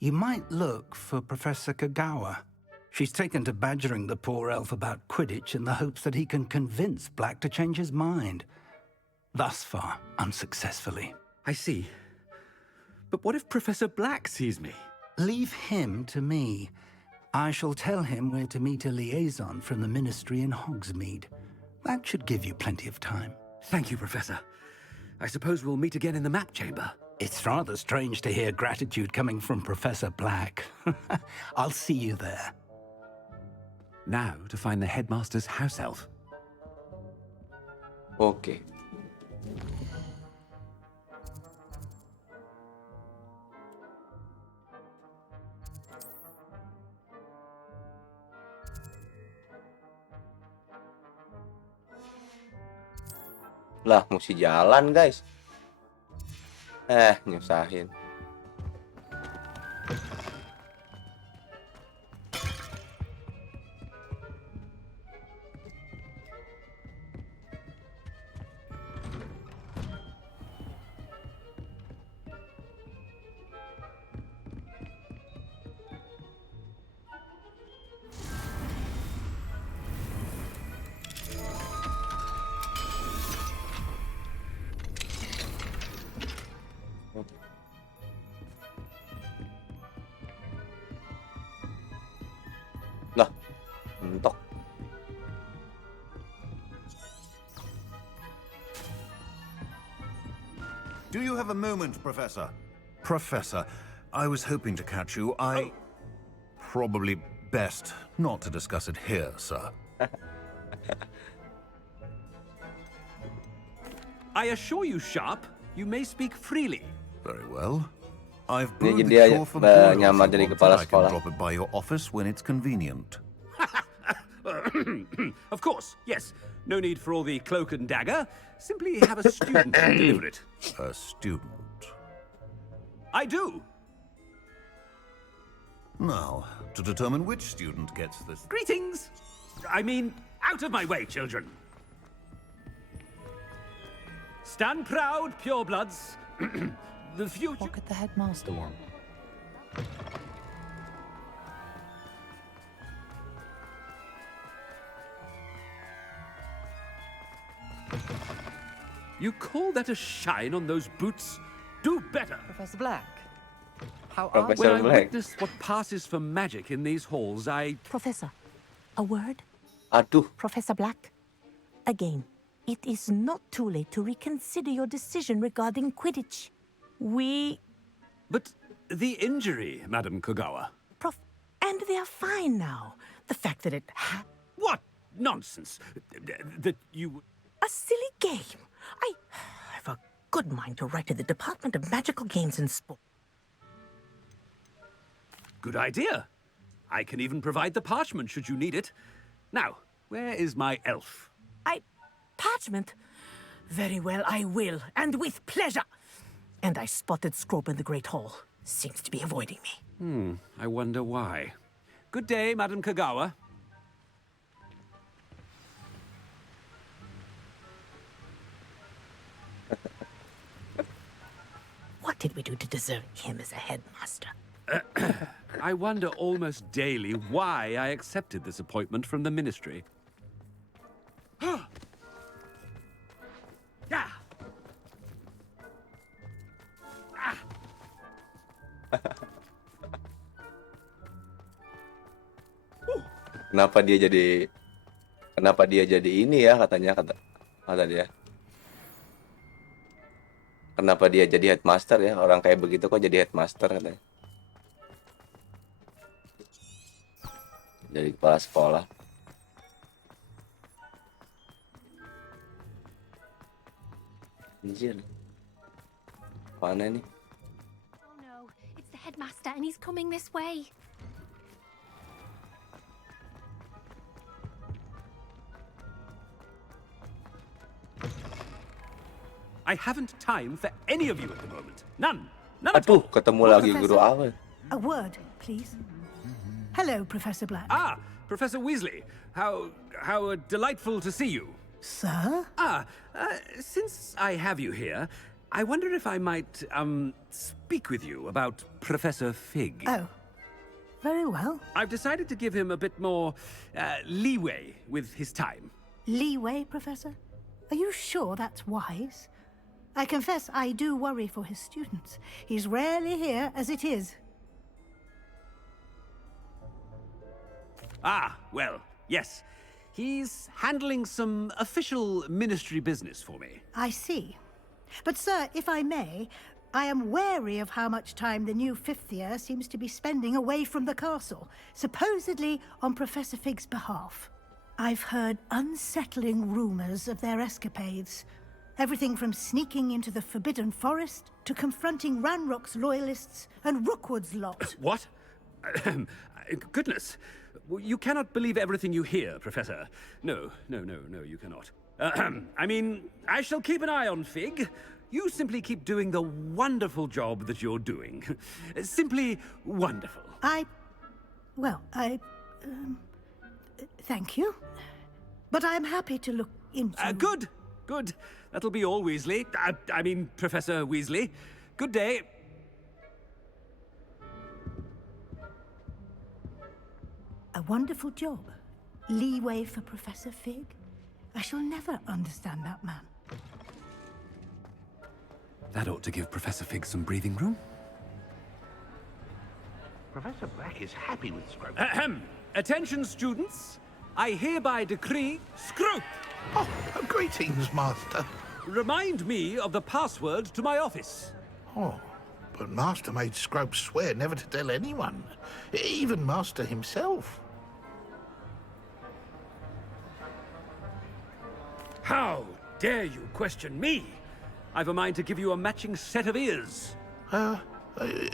You might look for Professor Kagawa. She's taken to badgering the poor elf about Quidditch in the hopes that he can convince Black to change his mind. Thus far, unsuccessfully. I see. But what if Professor Black sees me? Leave him to me. I shall tell him where to meet a liaison from the Ministry in Hogsmeade. That should give you plenty of time. Thank you, Professor. I suppose we'll meet again in the map chamber. It's rather strange to hear gratitude coming from Professor Black. I'll see you there. Now to find the headmaster's house elf. Oke. Lah, mesti jalan, guys. Nyusahin. Lah, mentok. Do you have a moment, Professor? Professor, I was hoping to catch you. Probably best not to discuss it here, sir. I assure you, Sharp, you may speak freely. Very well. I've Ini brewed jadi the dia cure for boils nyamar you jadi wanted. kepala I can sekolah. drop it by your office when it's convenient. Of course, yes. No need for all the cloak and dagger. Simply have a student deliver it. A student? I do. Now, to determine which student gets this... Greetings! I mean, out of my way, children. Stand proud, purebloods. The future... What could the headmaster want? You call that a shine on those boots? Do better! Professor Black, how Professor When I Black. witness what passes for magic in these halls, Professor, a word? Aduh. Professor Black, again, it is not too late to reconsider your decision regarding Quidditch. But the injury, Madam Kogawa. And they are fine now. The fact that it What nonsense! That you... A silly game. I have a good mind to write to the Department of Magical Games and Sport. Good idea. I can even provide the parchment should you need it. Now, where is my elf? Parchment? Very well, I will, and with pleasure. And I spotted Scrope in the Great Hall. Seems to be avoiding me. I wonder why. Good day, Madam Kogawa. What did we do to deserve him as a headmaster? I wonder almost daily why I accepted this appointment from the Ministry. Kenapa dia jadi ini ya, kata dia. Kenapa dia jadi headmaster ya? Orang kayak begitu kok jadi headmaster katanya. Jadi kepala sekolah. Anjir. Mana nih? Oh no, it's the headmaster and he's coming this way. I haven't time for any of you at the moment. None. None at Aduh, all. ketemu lagi guru awal. A word, please. Hello, Professor Black. Ah, Professor Weasley. How delightful to see you. Sir? Since I have you here, I wonder if I might, speak with you about Professor Fig. Oh, very well. I've decided to give him a bit more, leeway with his time. Leeway, Professor? Are you sure that's wise? I confess I do worry for his students. He's rarely here as it is. Well, yes. He's handling some official ministry business for me. I see. But, sir, if I may, I am wary of how much time the new fifth year seems to be spending away from the castle, supposedly on Professor Fig's behalf. I've heard unsettling rumors of their escapades. Everything from sneaking into the Forbidden Forest to confronting Ranrock's loyalists and Rookwood's lot. What? Goodness. You cannot believe everything you hear, Professor. No, you cannot. I mean, I shall keep an eye on Fig. You simply keep doing the wonderful job that you're doing. Simply wonderful. Thank you. But I'm happy to look into... Good. That'll be all, Weasley. I mean, Professor Weasley. Good day. A wonderful job. Leeway for Professor Fig. I shall never understand that man. That ought to give Professor Fig some breathing room. Professor Black is happy with Scrope. Ahem. Attention, students. I hereby decree Scrope. Oh, greetings, Master. Remind me of the password to my office. Oh, but Master made Scrope swear never to tell anyone, even Master himself. How dare you question me? I've a mind to give you a matching set of ears.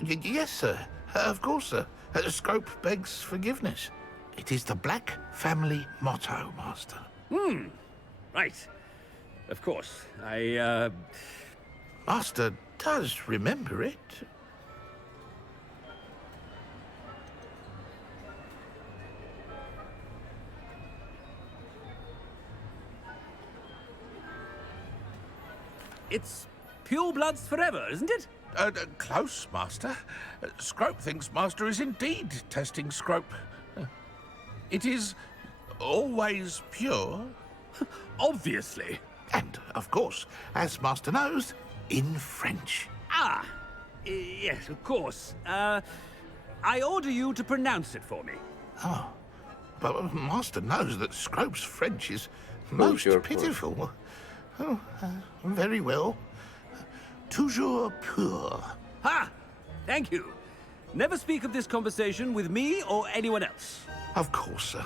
Yes, sir. Of course, sir. Scrope begs forgiveness. It is the Black family motto, Master. Right. Of course. Master does remember it. It's pure bloods forever, isn't it? Close, Master. Scrope thinks Master is indeed testing Scrope. It is always pure. Obviously. And, of course, as Master knows, in French. Yes, of course. I order you to pronounce it for me. Oh, but Master knows that Scrope's French is most pitiful. Oh, very well. Toujours pur. Ha! Thank you. Never speak of this conversation with me or anyone else. Of course, sir.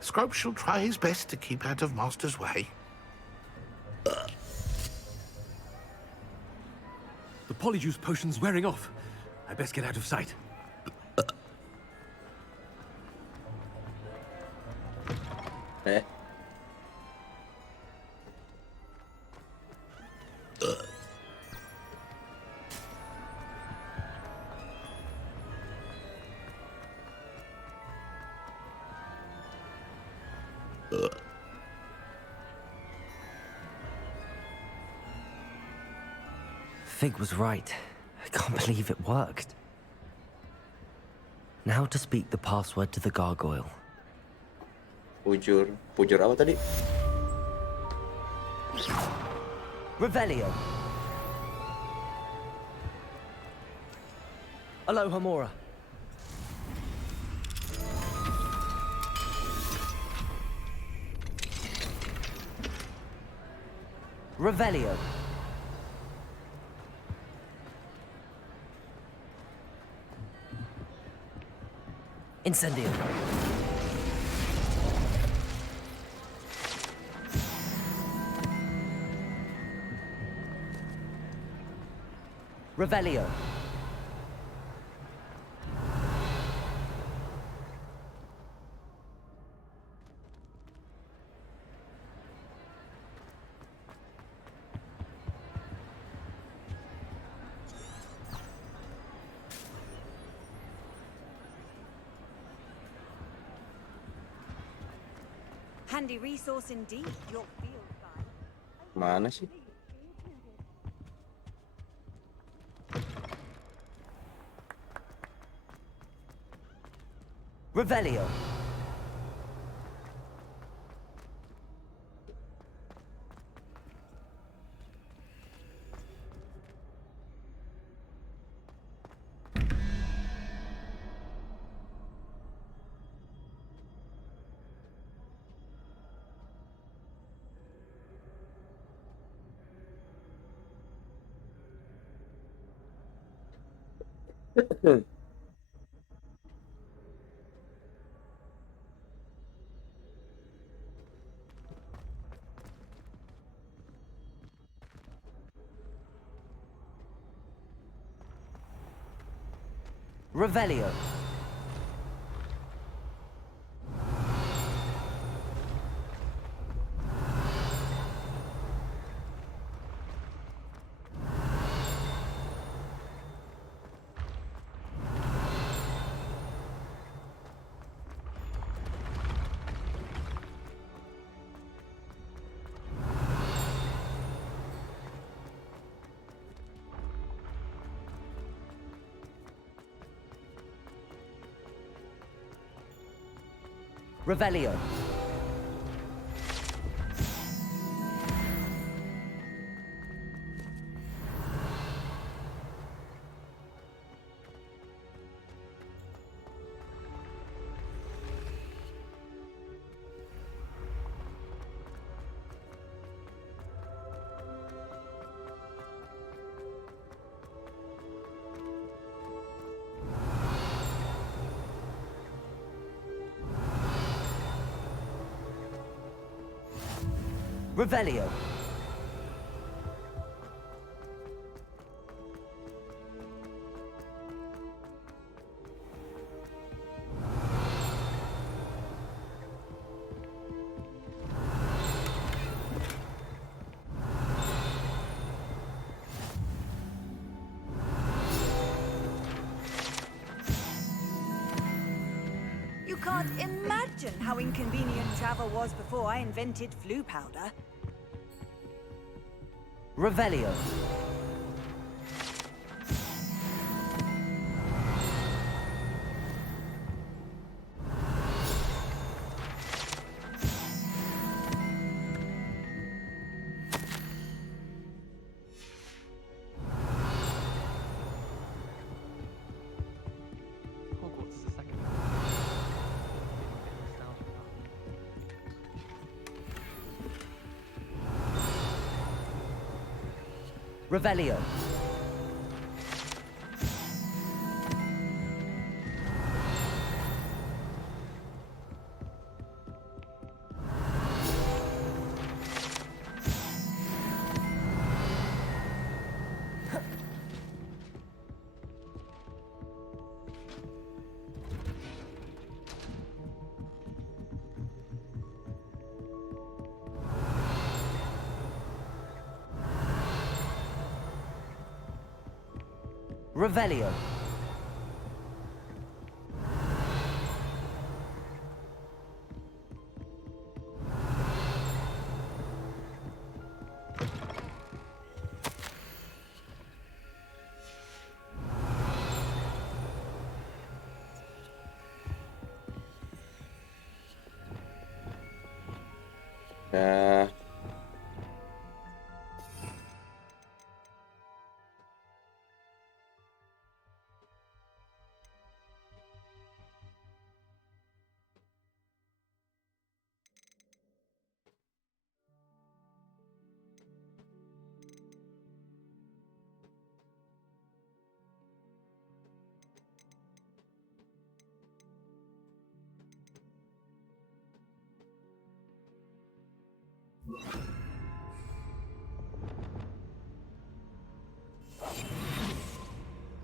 Scrope shall try his best to keep out of Master's way. The polyjuice potion's wearing off. I best get out of sight. Fig was right. I can't believe it worked. Now to speak the password to the gargoyle. Pujur apa tadi? Revelio. Aloha Mora. Revelio. Incendio. Revelio. Handy resource indeed, your field guide. Mana sih? Revelio. Revelio. Revelio. Revelio. You can't imagine how inconvenient travel was before I invented flu powder. Revelio. Hogwarts is the second. Revelio. Revelio. Ya.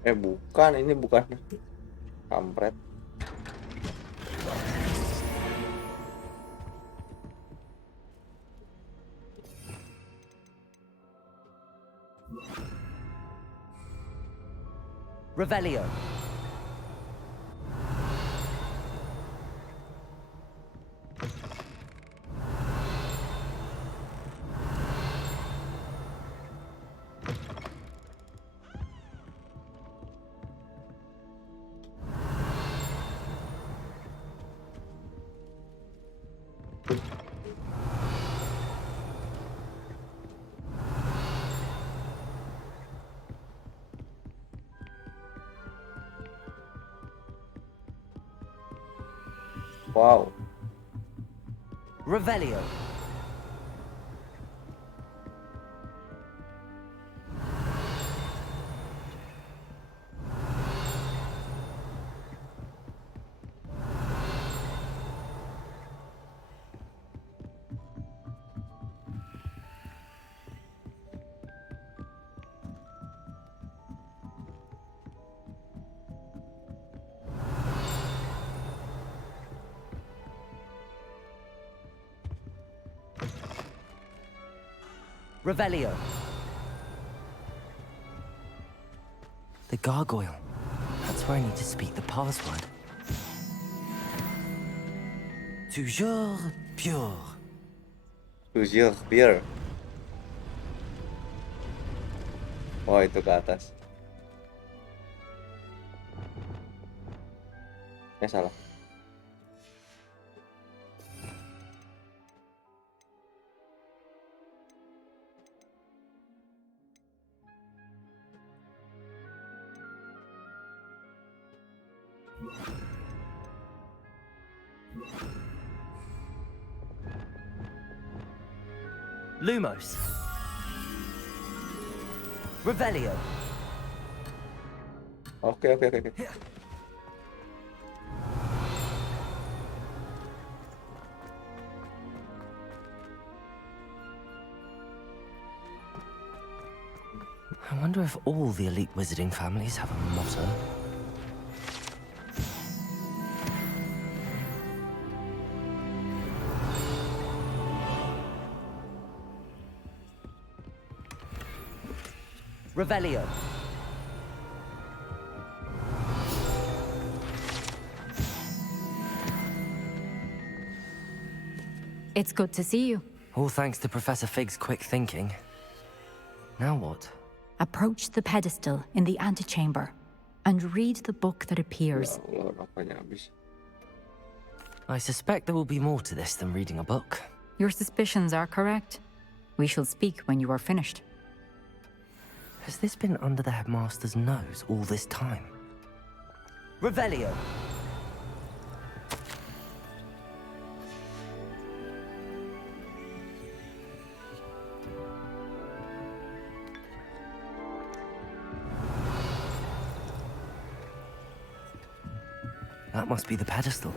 Bukan, ini bukan. Kampret. Revelio. Wow. Revelio. Revelio. The gargoyle. That's where I need to speak the password. Toujours pure. Toujours pure. Oh, itu ke atas. Salah. Lumos. Revelio. Oke. I wonder if all the elite wizarding families have a motto. Revelio. It's good to see you. All thanks to Professor Fig's quick thinking. Now what? Approach the pedestal in the antechamber and read the book that appears. I suspect there will be more to this than reading a book. Your suspicions are correct. We shall speak when you are finished. Has this been under the headmaster's nose all this time? Revelio. That must be the pedestal.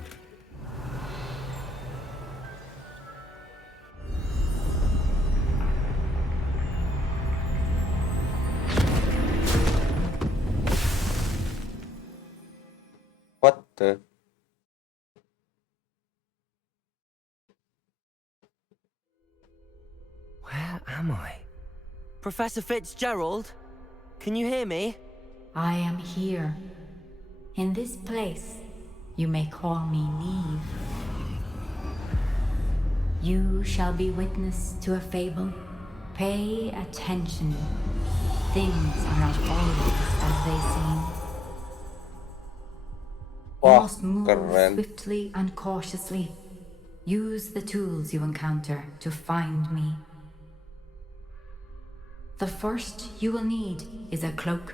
What the? Where am I? Professor Fitzgerald? Can you hear me? I am here. In this place, you may call me Neve. You shall be witness to a fable. Pay attention. Things are not always as they seem. You must move swiftly and cautiously. Use the tools you encounter to find me. The first you will need is a cloak.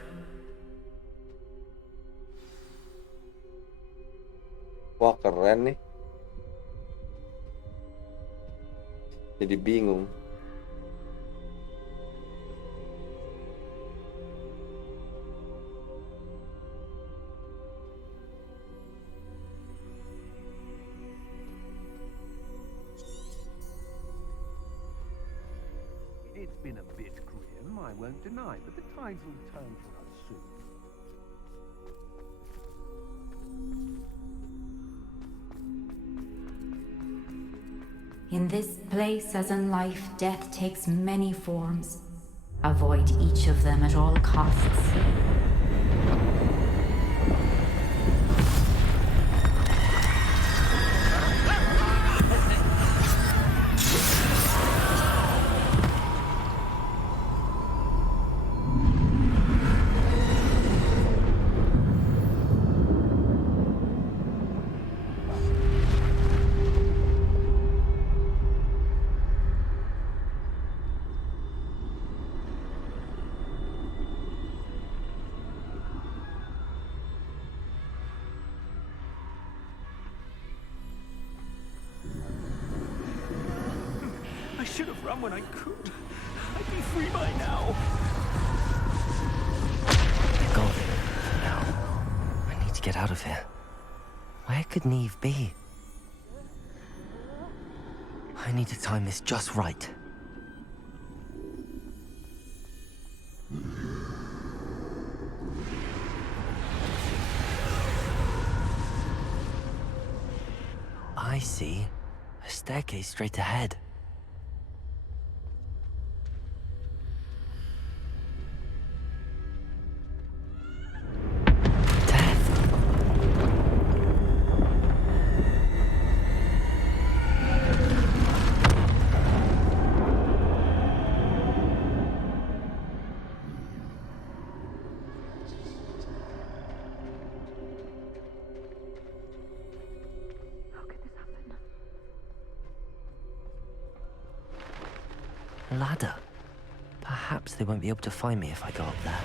Wah, keren nih. Jadi bingung. It's been a bit grim, I won't deny, but the tides will turn for us soon. In this place, as in life, death takes many forms. Avoid each of them at all costs. I should have run when I could. I'd be free by now. They're gone for now. I need to get out of here. Where could Neve be? I need to time this just right. I see a staircase straight ahead. ladder. Perhaps they won't be able to find me if I go up there.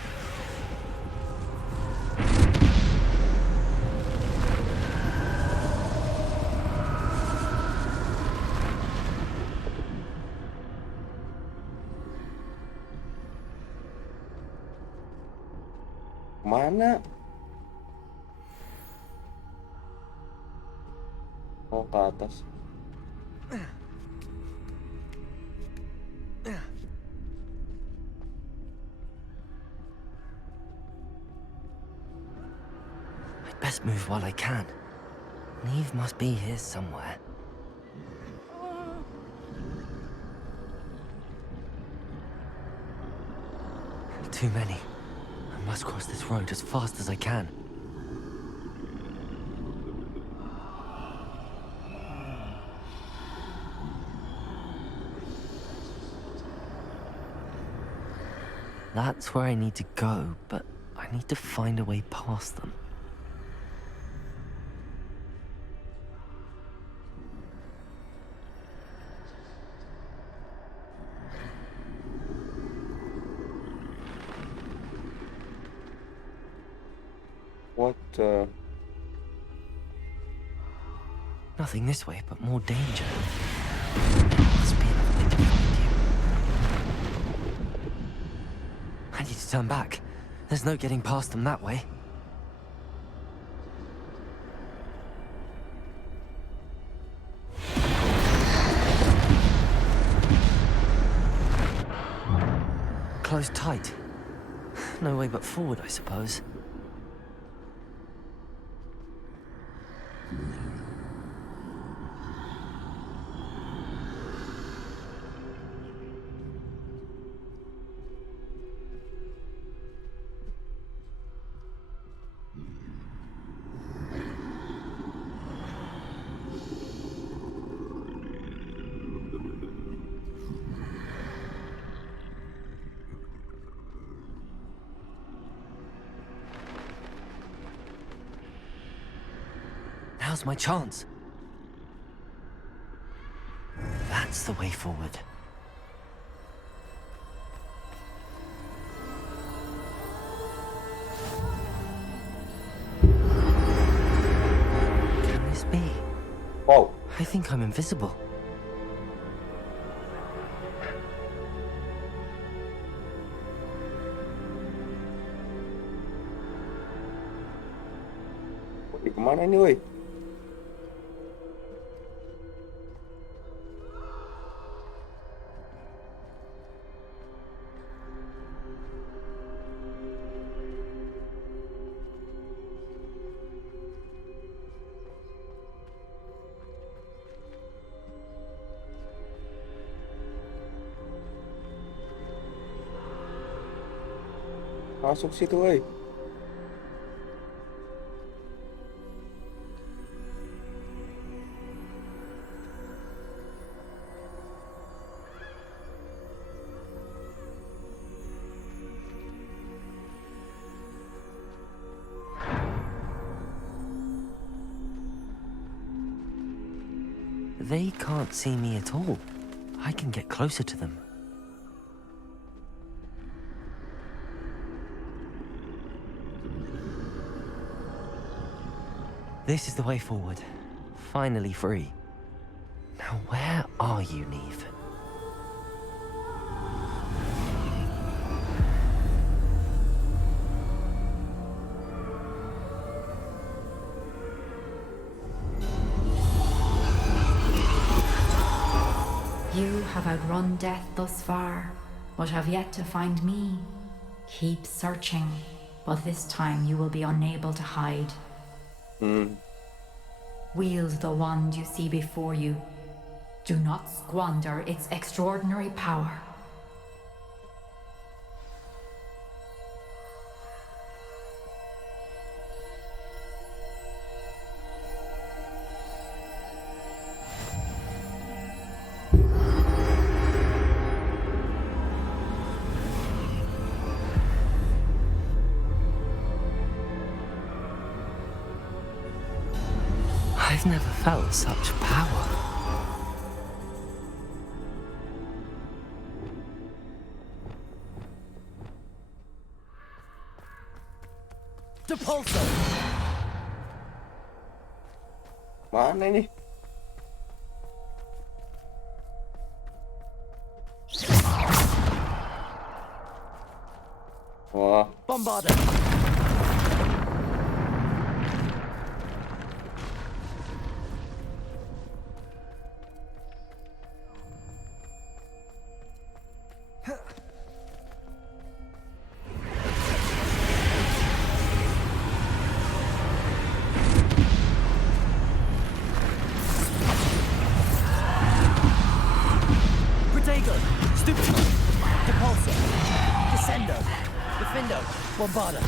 Mana? Oh, ke atas. I'd best move while I can. Neve must be here somewhere. Too many. I must cross this road as fast as I can. That's where I need to go, but I need to find a way past them. What the... Nothing this way, but more danger. There must be another way to find you. I need to turn back. There's no getting past them that way. Closed tight. No way but forward, I suppose. Now's my chance. That's the way forward. Can this be? Wow. I think I'm invisible. Woi, kemana ini, woi? Masuk situ, woi. They can't see me at all. I can get closer to them. This is the way forward. Finally free. Now where are you, Neve? You have outrun death thus far, but have yet to find me. Keep searching, but this time you will be unable to hide. Wield the wand you see before you. Do not squander its extraordinary power. I've never felt such power. Depulso. Mana ini? Wah. Bombarda. Protego. Stupid. Depulso. Descendo. Defendo. Bombarda.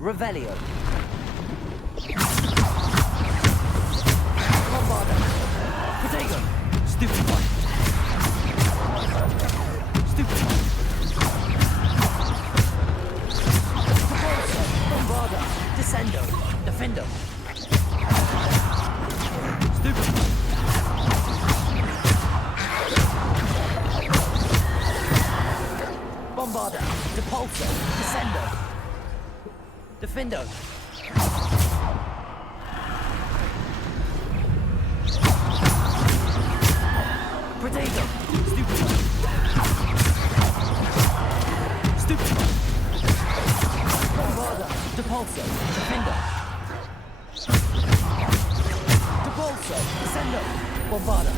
Revelio. Bombarda. Protego. Stupid one. Stupid one. Bombarda. Descendo. Defendo. Stupid one. Bombarda. Depulso. Descendo. Defendo. Protego. Stupid one. Stupid one. Bombarda. Depulso. Defendo. Depulso. Descendo. Bombarda.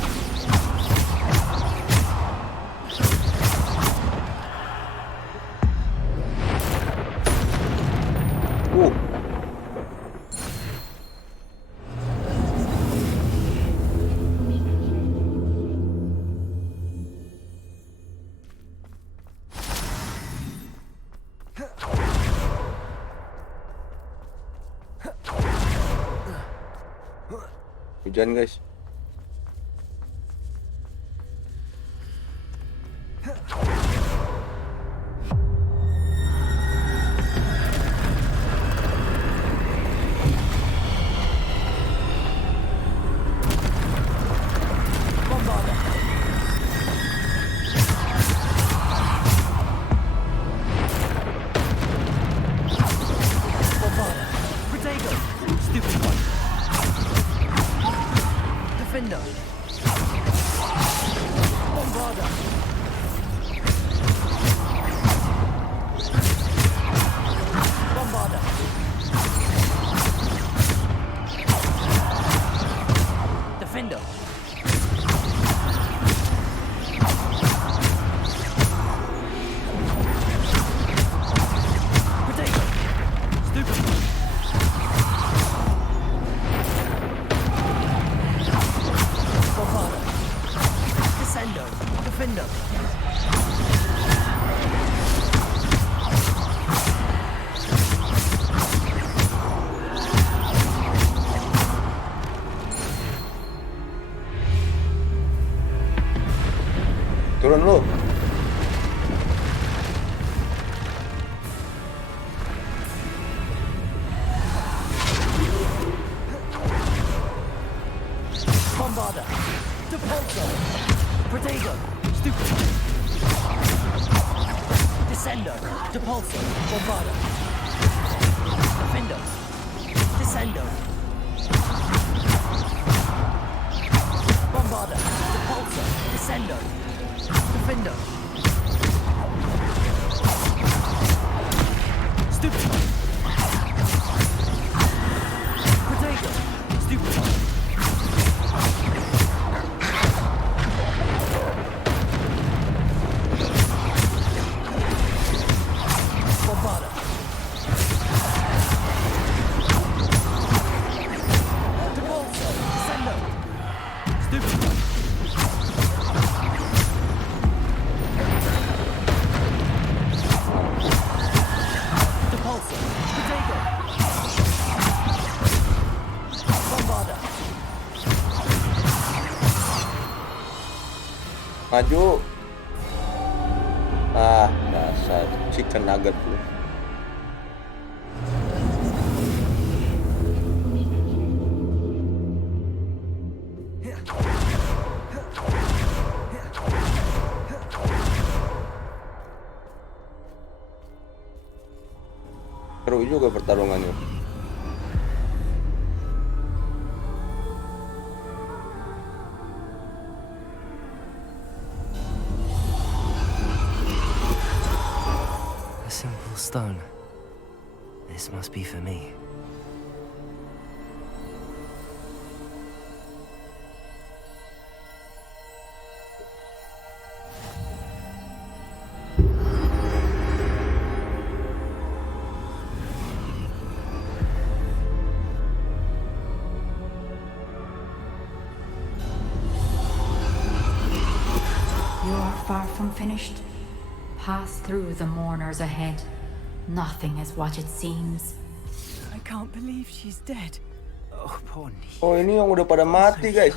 Hujan guys. Defender. Bombarda. Bombarda. Defender. Potato. Stupid. Bombarda. Descendo. Defender. Turun lu. Bombarda. Depulso. Protego. Stupid. Descendo. Depulso. Bombarda. Defendo. Descendo. Bombarda. Depulso. Descendo. Defendo. Stupid. Protego. Stupid. Bombarda. Depulso. Descendo. Stupid. Depulso. Protego. Bombarda. Maju. Ah, das. Buset, chicken nugget lu. Seru juga pertarungannya. A simple stone. This must be for me. You are far from finished. Pass through the mourners ahead. Nothing is what it seems. I can't believe she's dead. Oh, poor Neve. Oh, ini yang udah pada mati, guys.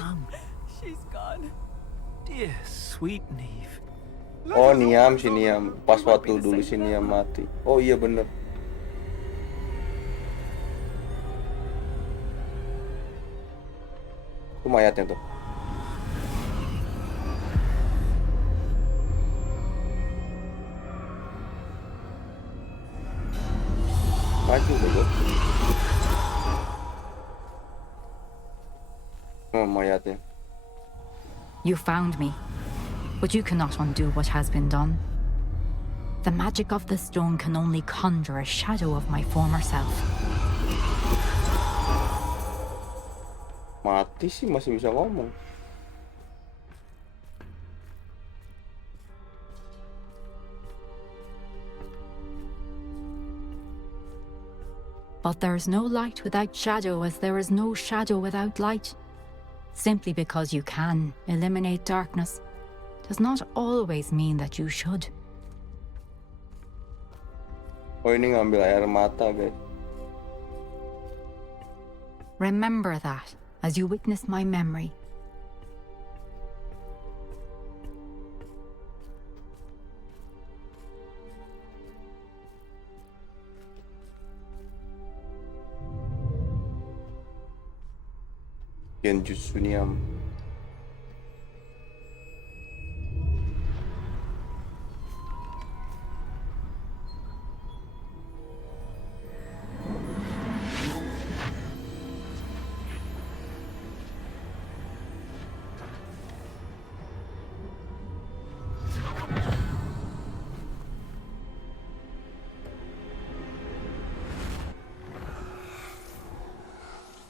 She's gone. Dear, sweet Neve. Oh, Niam si Niam. Pas waktu dulu si Niam mati. Oh iya bener. Itu mayatnya tuh. Maju bego. Oh, mayatnya. You found me, but you cannot undo what has been done. The magic of the stone can only conjure a shadow of my former self. Mati sih masih bisa ngomong. But there is no light without shadow, as there is no shadow without light. Simply because you can eliminate darkness does not always mean that you should. Oh, ini ngambil air mata, guys. Remember that as you witness my memory. Genjutsu Niam.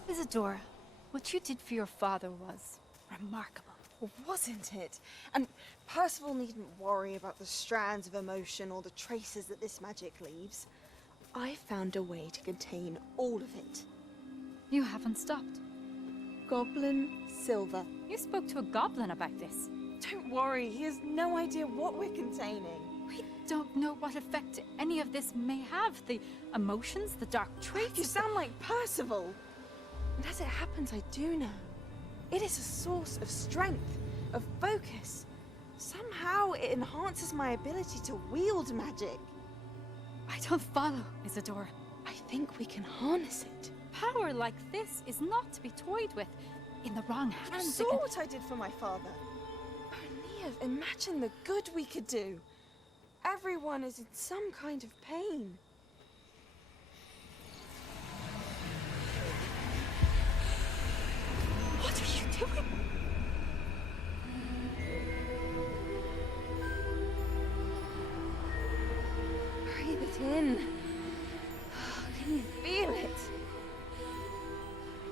Isadora, what you did for your father was remarkable. Well, wasn't it? And Percival needn't worry about the strands of emotion or the traces that this magic leaves. I found a way to contain all of it. You haven't stopped. Goblin Silver. You spoke to a goblin about this. Don't worry, he has no idea what we're containing. We don't know what effect any of this may have. The emotions, the dark traits. You sound like Percival. And as it happens, I do know. It is a source of strength, of focus. Somehow it enhances my ability to wield magic. I don't follow, Isadora. I think we can harness it. Power like this is not to be toyed with. In the wrong hands, You saw what I did for my father. Oh, Neve, imagine the good we could do. Everyone is in some kind of pain. What are you doing? Breathe it in. Can you feel it?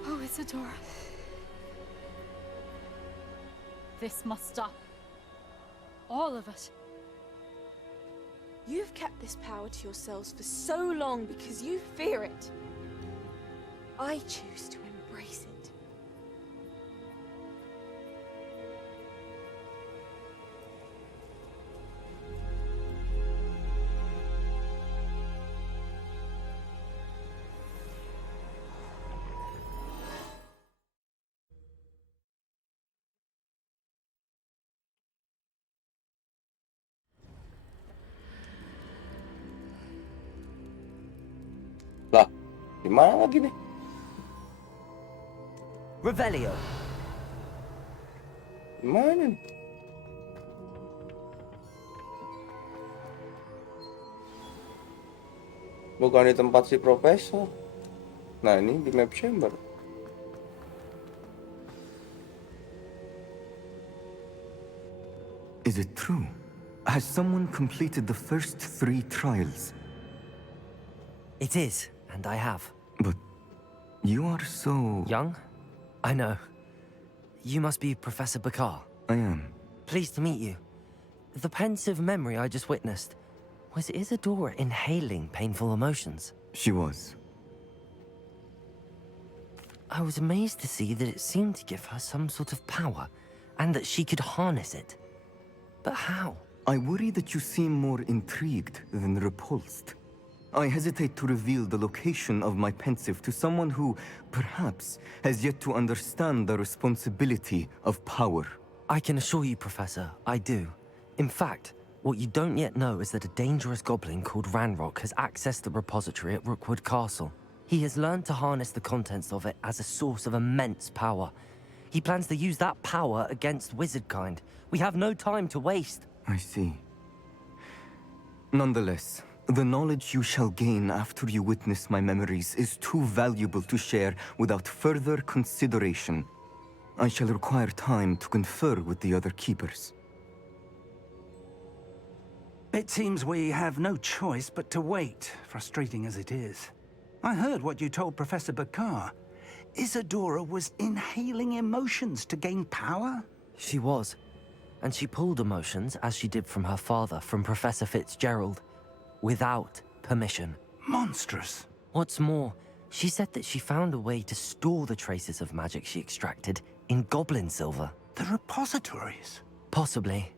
Oh, Isadora. This must stop. All of it. You've kept this power to yourselves for so long because you fear it. I choose to embrace it. Di mana lagi nih? Revelio. Di mana nih? Bukan di tempat si profesor. Nah, ini di map chamber. Is it true? Has someone completed the first 3 trials? It is, and I have. But you are so... Young? I know. You must be Professor Bakar. I am. Pleased to meet you. The pensive memory I just witnessed, was Isadora inhaling painful emotions? She was. I was amazed to see that it seemed to give her some sort of power, and that she could harness it. But how? I worry that you seem more intrigued than repulsed. I hesitate to reveal the location of my pensive to someone who, perhaps, has yet to understand the responsibility of power. I can assure you, Professor, I do. In fact, what you don't yet know is that a dangerous goblin called Ranrock has accessed the repository at Rookwood Castle. He has learned to harness the contents of it as a source of immense power. He plans to use that power against wizardkind. We have no time to waste. I see. Nonetheless, the knowledge you shall gain after you witness my memories is too valuable to share without further consideration. I shall require time to confer with the other keepers. It seems we have no choice but to wait, frustrating as it is. I heard what you told Professor Bakar. Isadora was inhaling emotions to gain power? She was. And she pulled emotions, as she did from her father, from Professor Fitzgerald, without permission. Monstrous. What's more, she said that she found a way to store the traces of magic she extracted in goblin silver. The repositories? Possibly.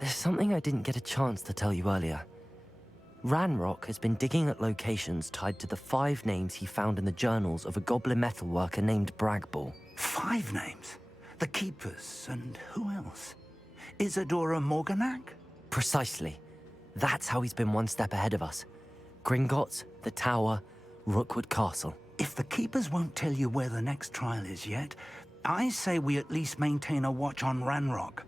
There's something I didn't get a chance to tell you earlier. Ranrock has been digging at locations tied to the 5 names he found in the journals of a goblin metalworker named Bragball. 5 names? The Keepers, and who else? Isadora Morganac? Precisely. That's how he's been one step ahead of us. Gringotts, the Tower, Rookwood Castle. If the Keepers won't tell you where the next trial is yet, I say we at least maintain a watch on Ranrock.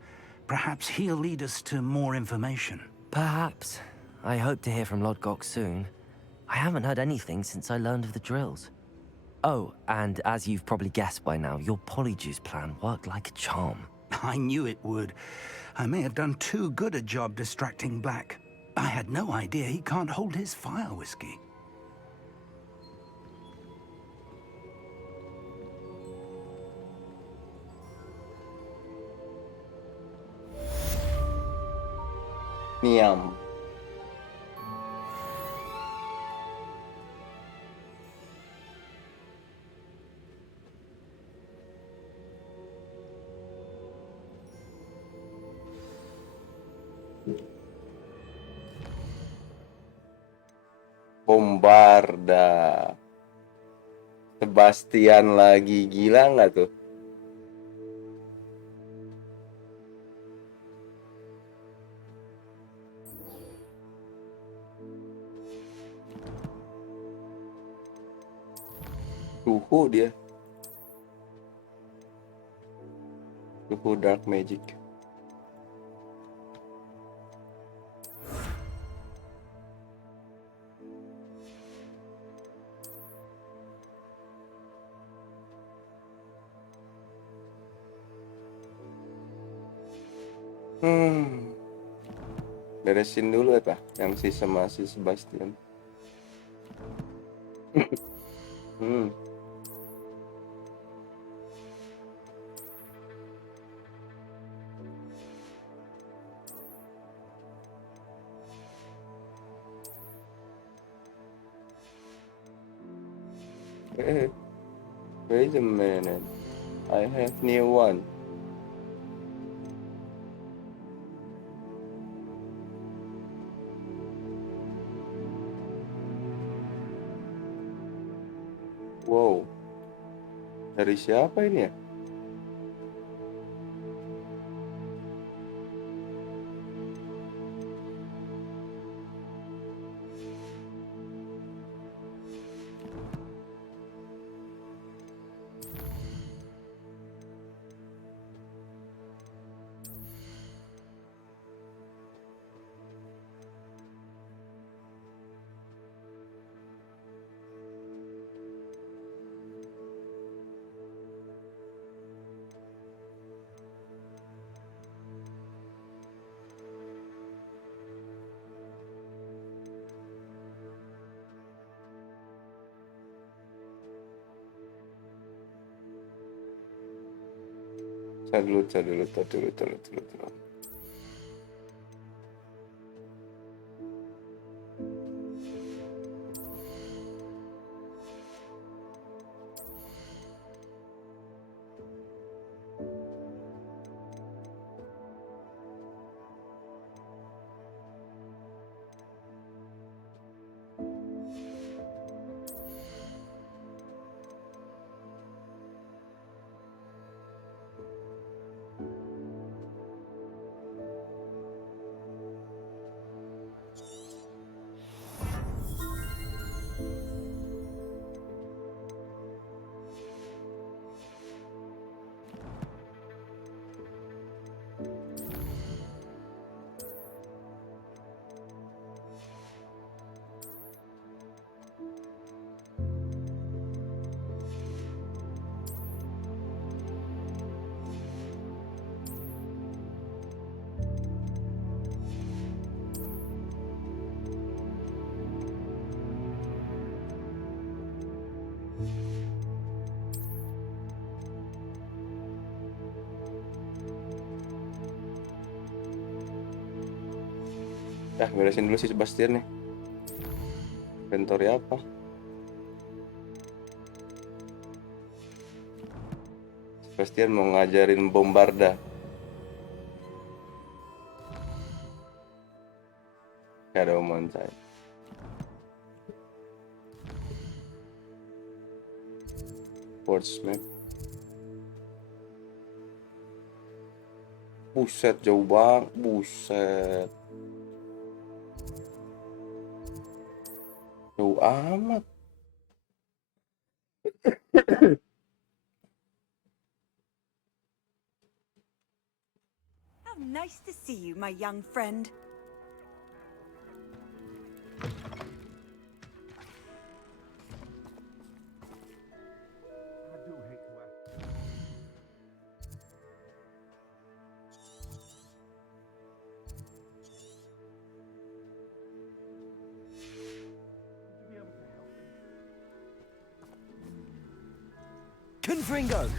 Perhaps he'll lead us to more information. Perhaps. I hope to hear from Lodgok soon. I haven't heard anything since I learned of the drills. Oh, and as you've probably guessed by now, your Polyjuice plan worked like a charm. I knew it would. I may have done too good a job distracting Black. I had no idea he can't hold his fire whiskey. Niam. Bombarda. Sebastian lagi gila nggak tuh? Suhu dia. Suhu Dark Magic. Beresin dulu ya, yang si sama si Sebastian. Wait a minute. I have new one. Wow. Dari siapa ini ya? Tar dulu. Beresin dulu si Sebastian nih. Inventory apa? Sebastian mau ngajarin bombarda. Gak ada omongan saya. Portsmouth. Buset, jauh banget. Buset. Jauh amat. How nice to see you, my young friend. Confringo!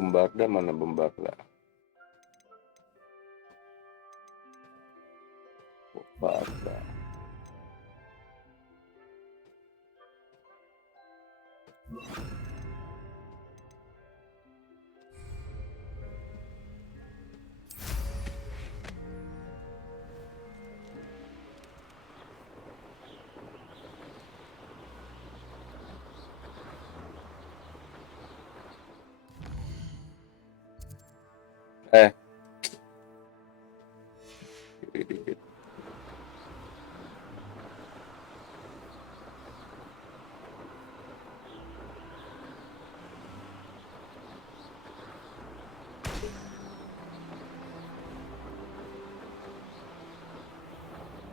Bombarda mana bombarda? Bombarda. Dikit.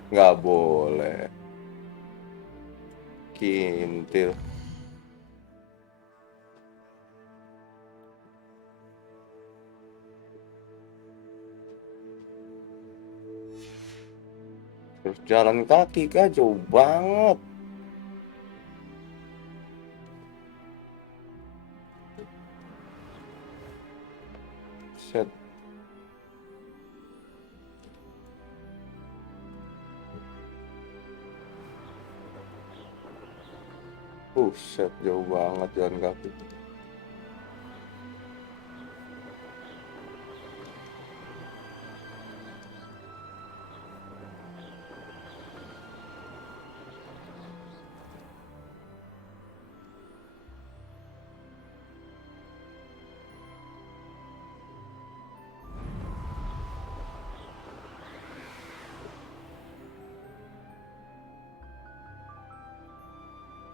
Nggak boleh. Kintil. Terus jalan kaki kah, jauh banget. Set. Set, jauh banget jalan kaki.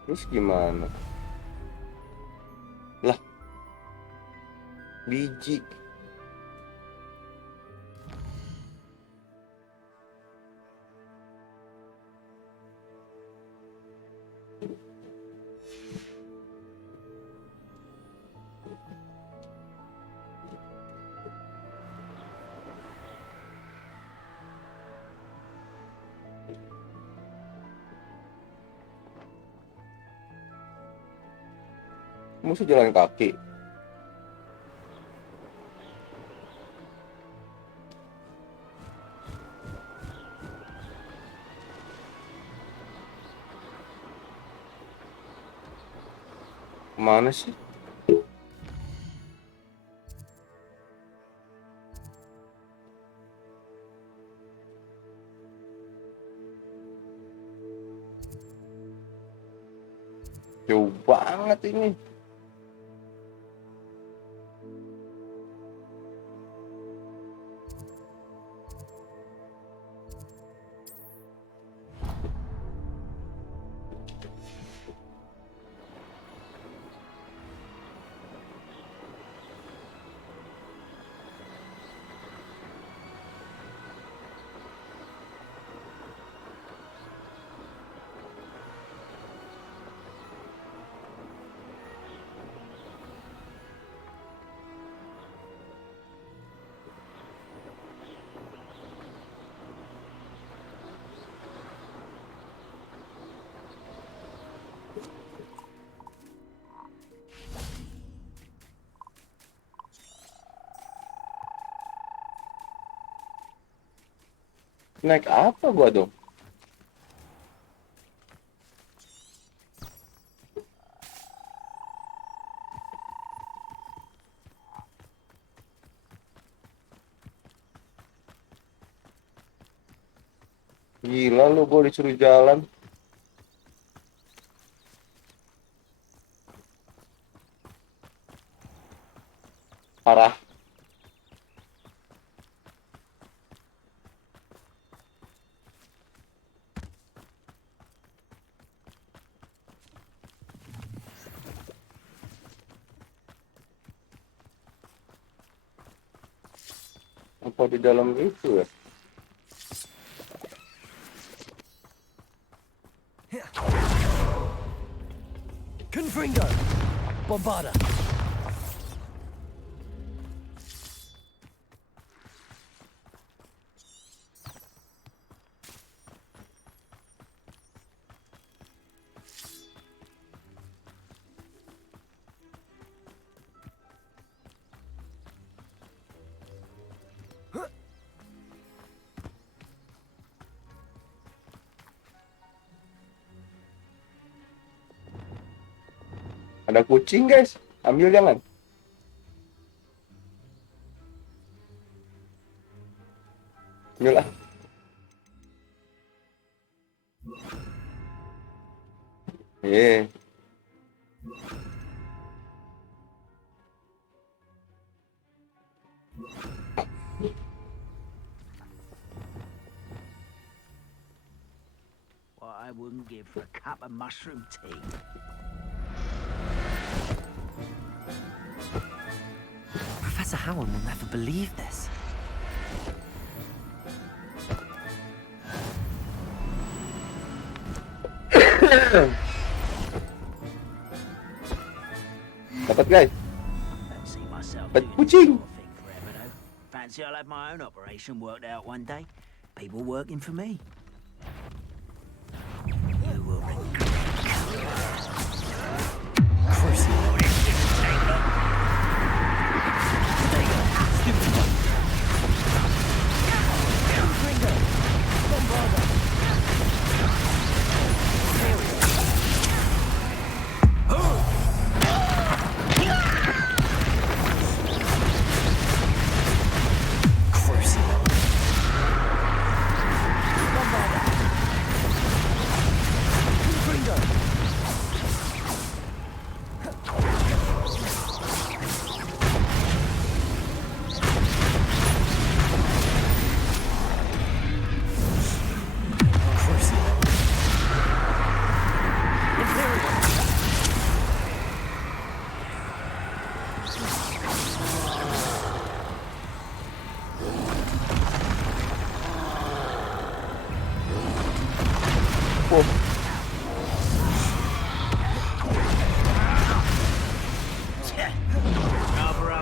Terus gimana? Lah, biji. Musuh jalan kaki. Mana sih? Jauh banget ini. Naik apa gua dong? Gila lu, gua disuruh jalan. Parah. Apa di dalam itu ya? Confringo! Bombarda! Ada kucing guys, ambil jangan. Ambil lah. What I wouldn't give for a cup of mushroom tea. Professor Howard will never believe this. Dapat guys. See myself Dapat doing kucing. this sort of thing forever, though. Fancy I'll have my own operation worked out one day. People working for me. You will regret.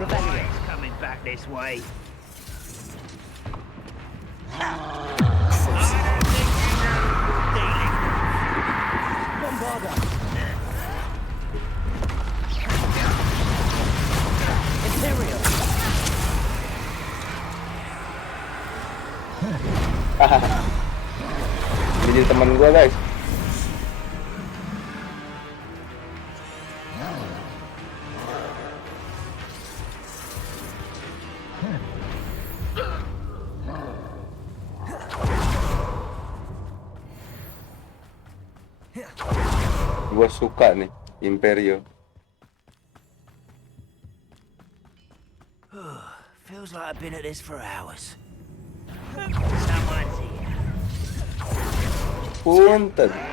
Rebellion's coming back this way. Bombarda! gua, guys. Gua suka nih Imperio. Feels like I've been at this for hours. Someone's here. Punten.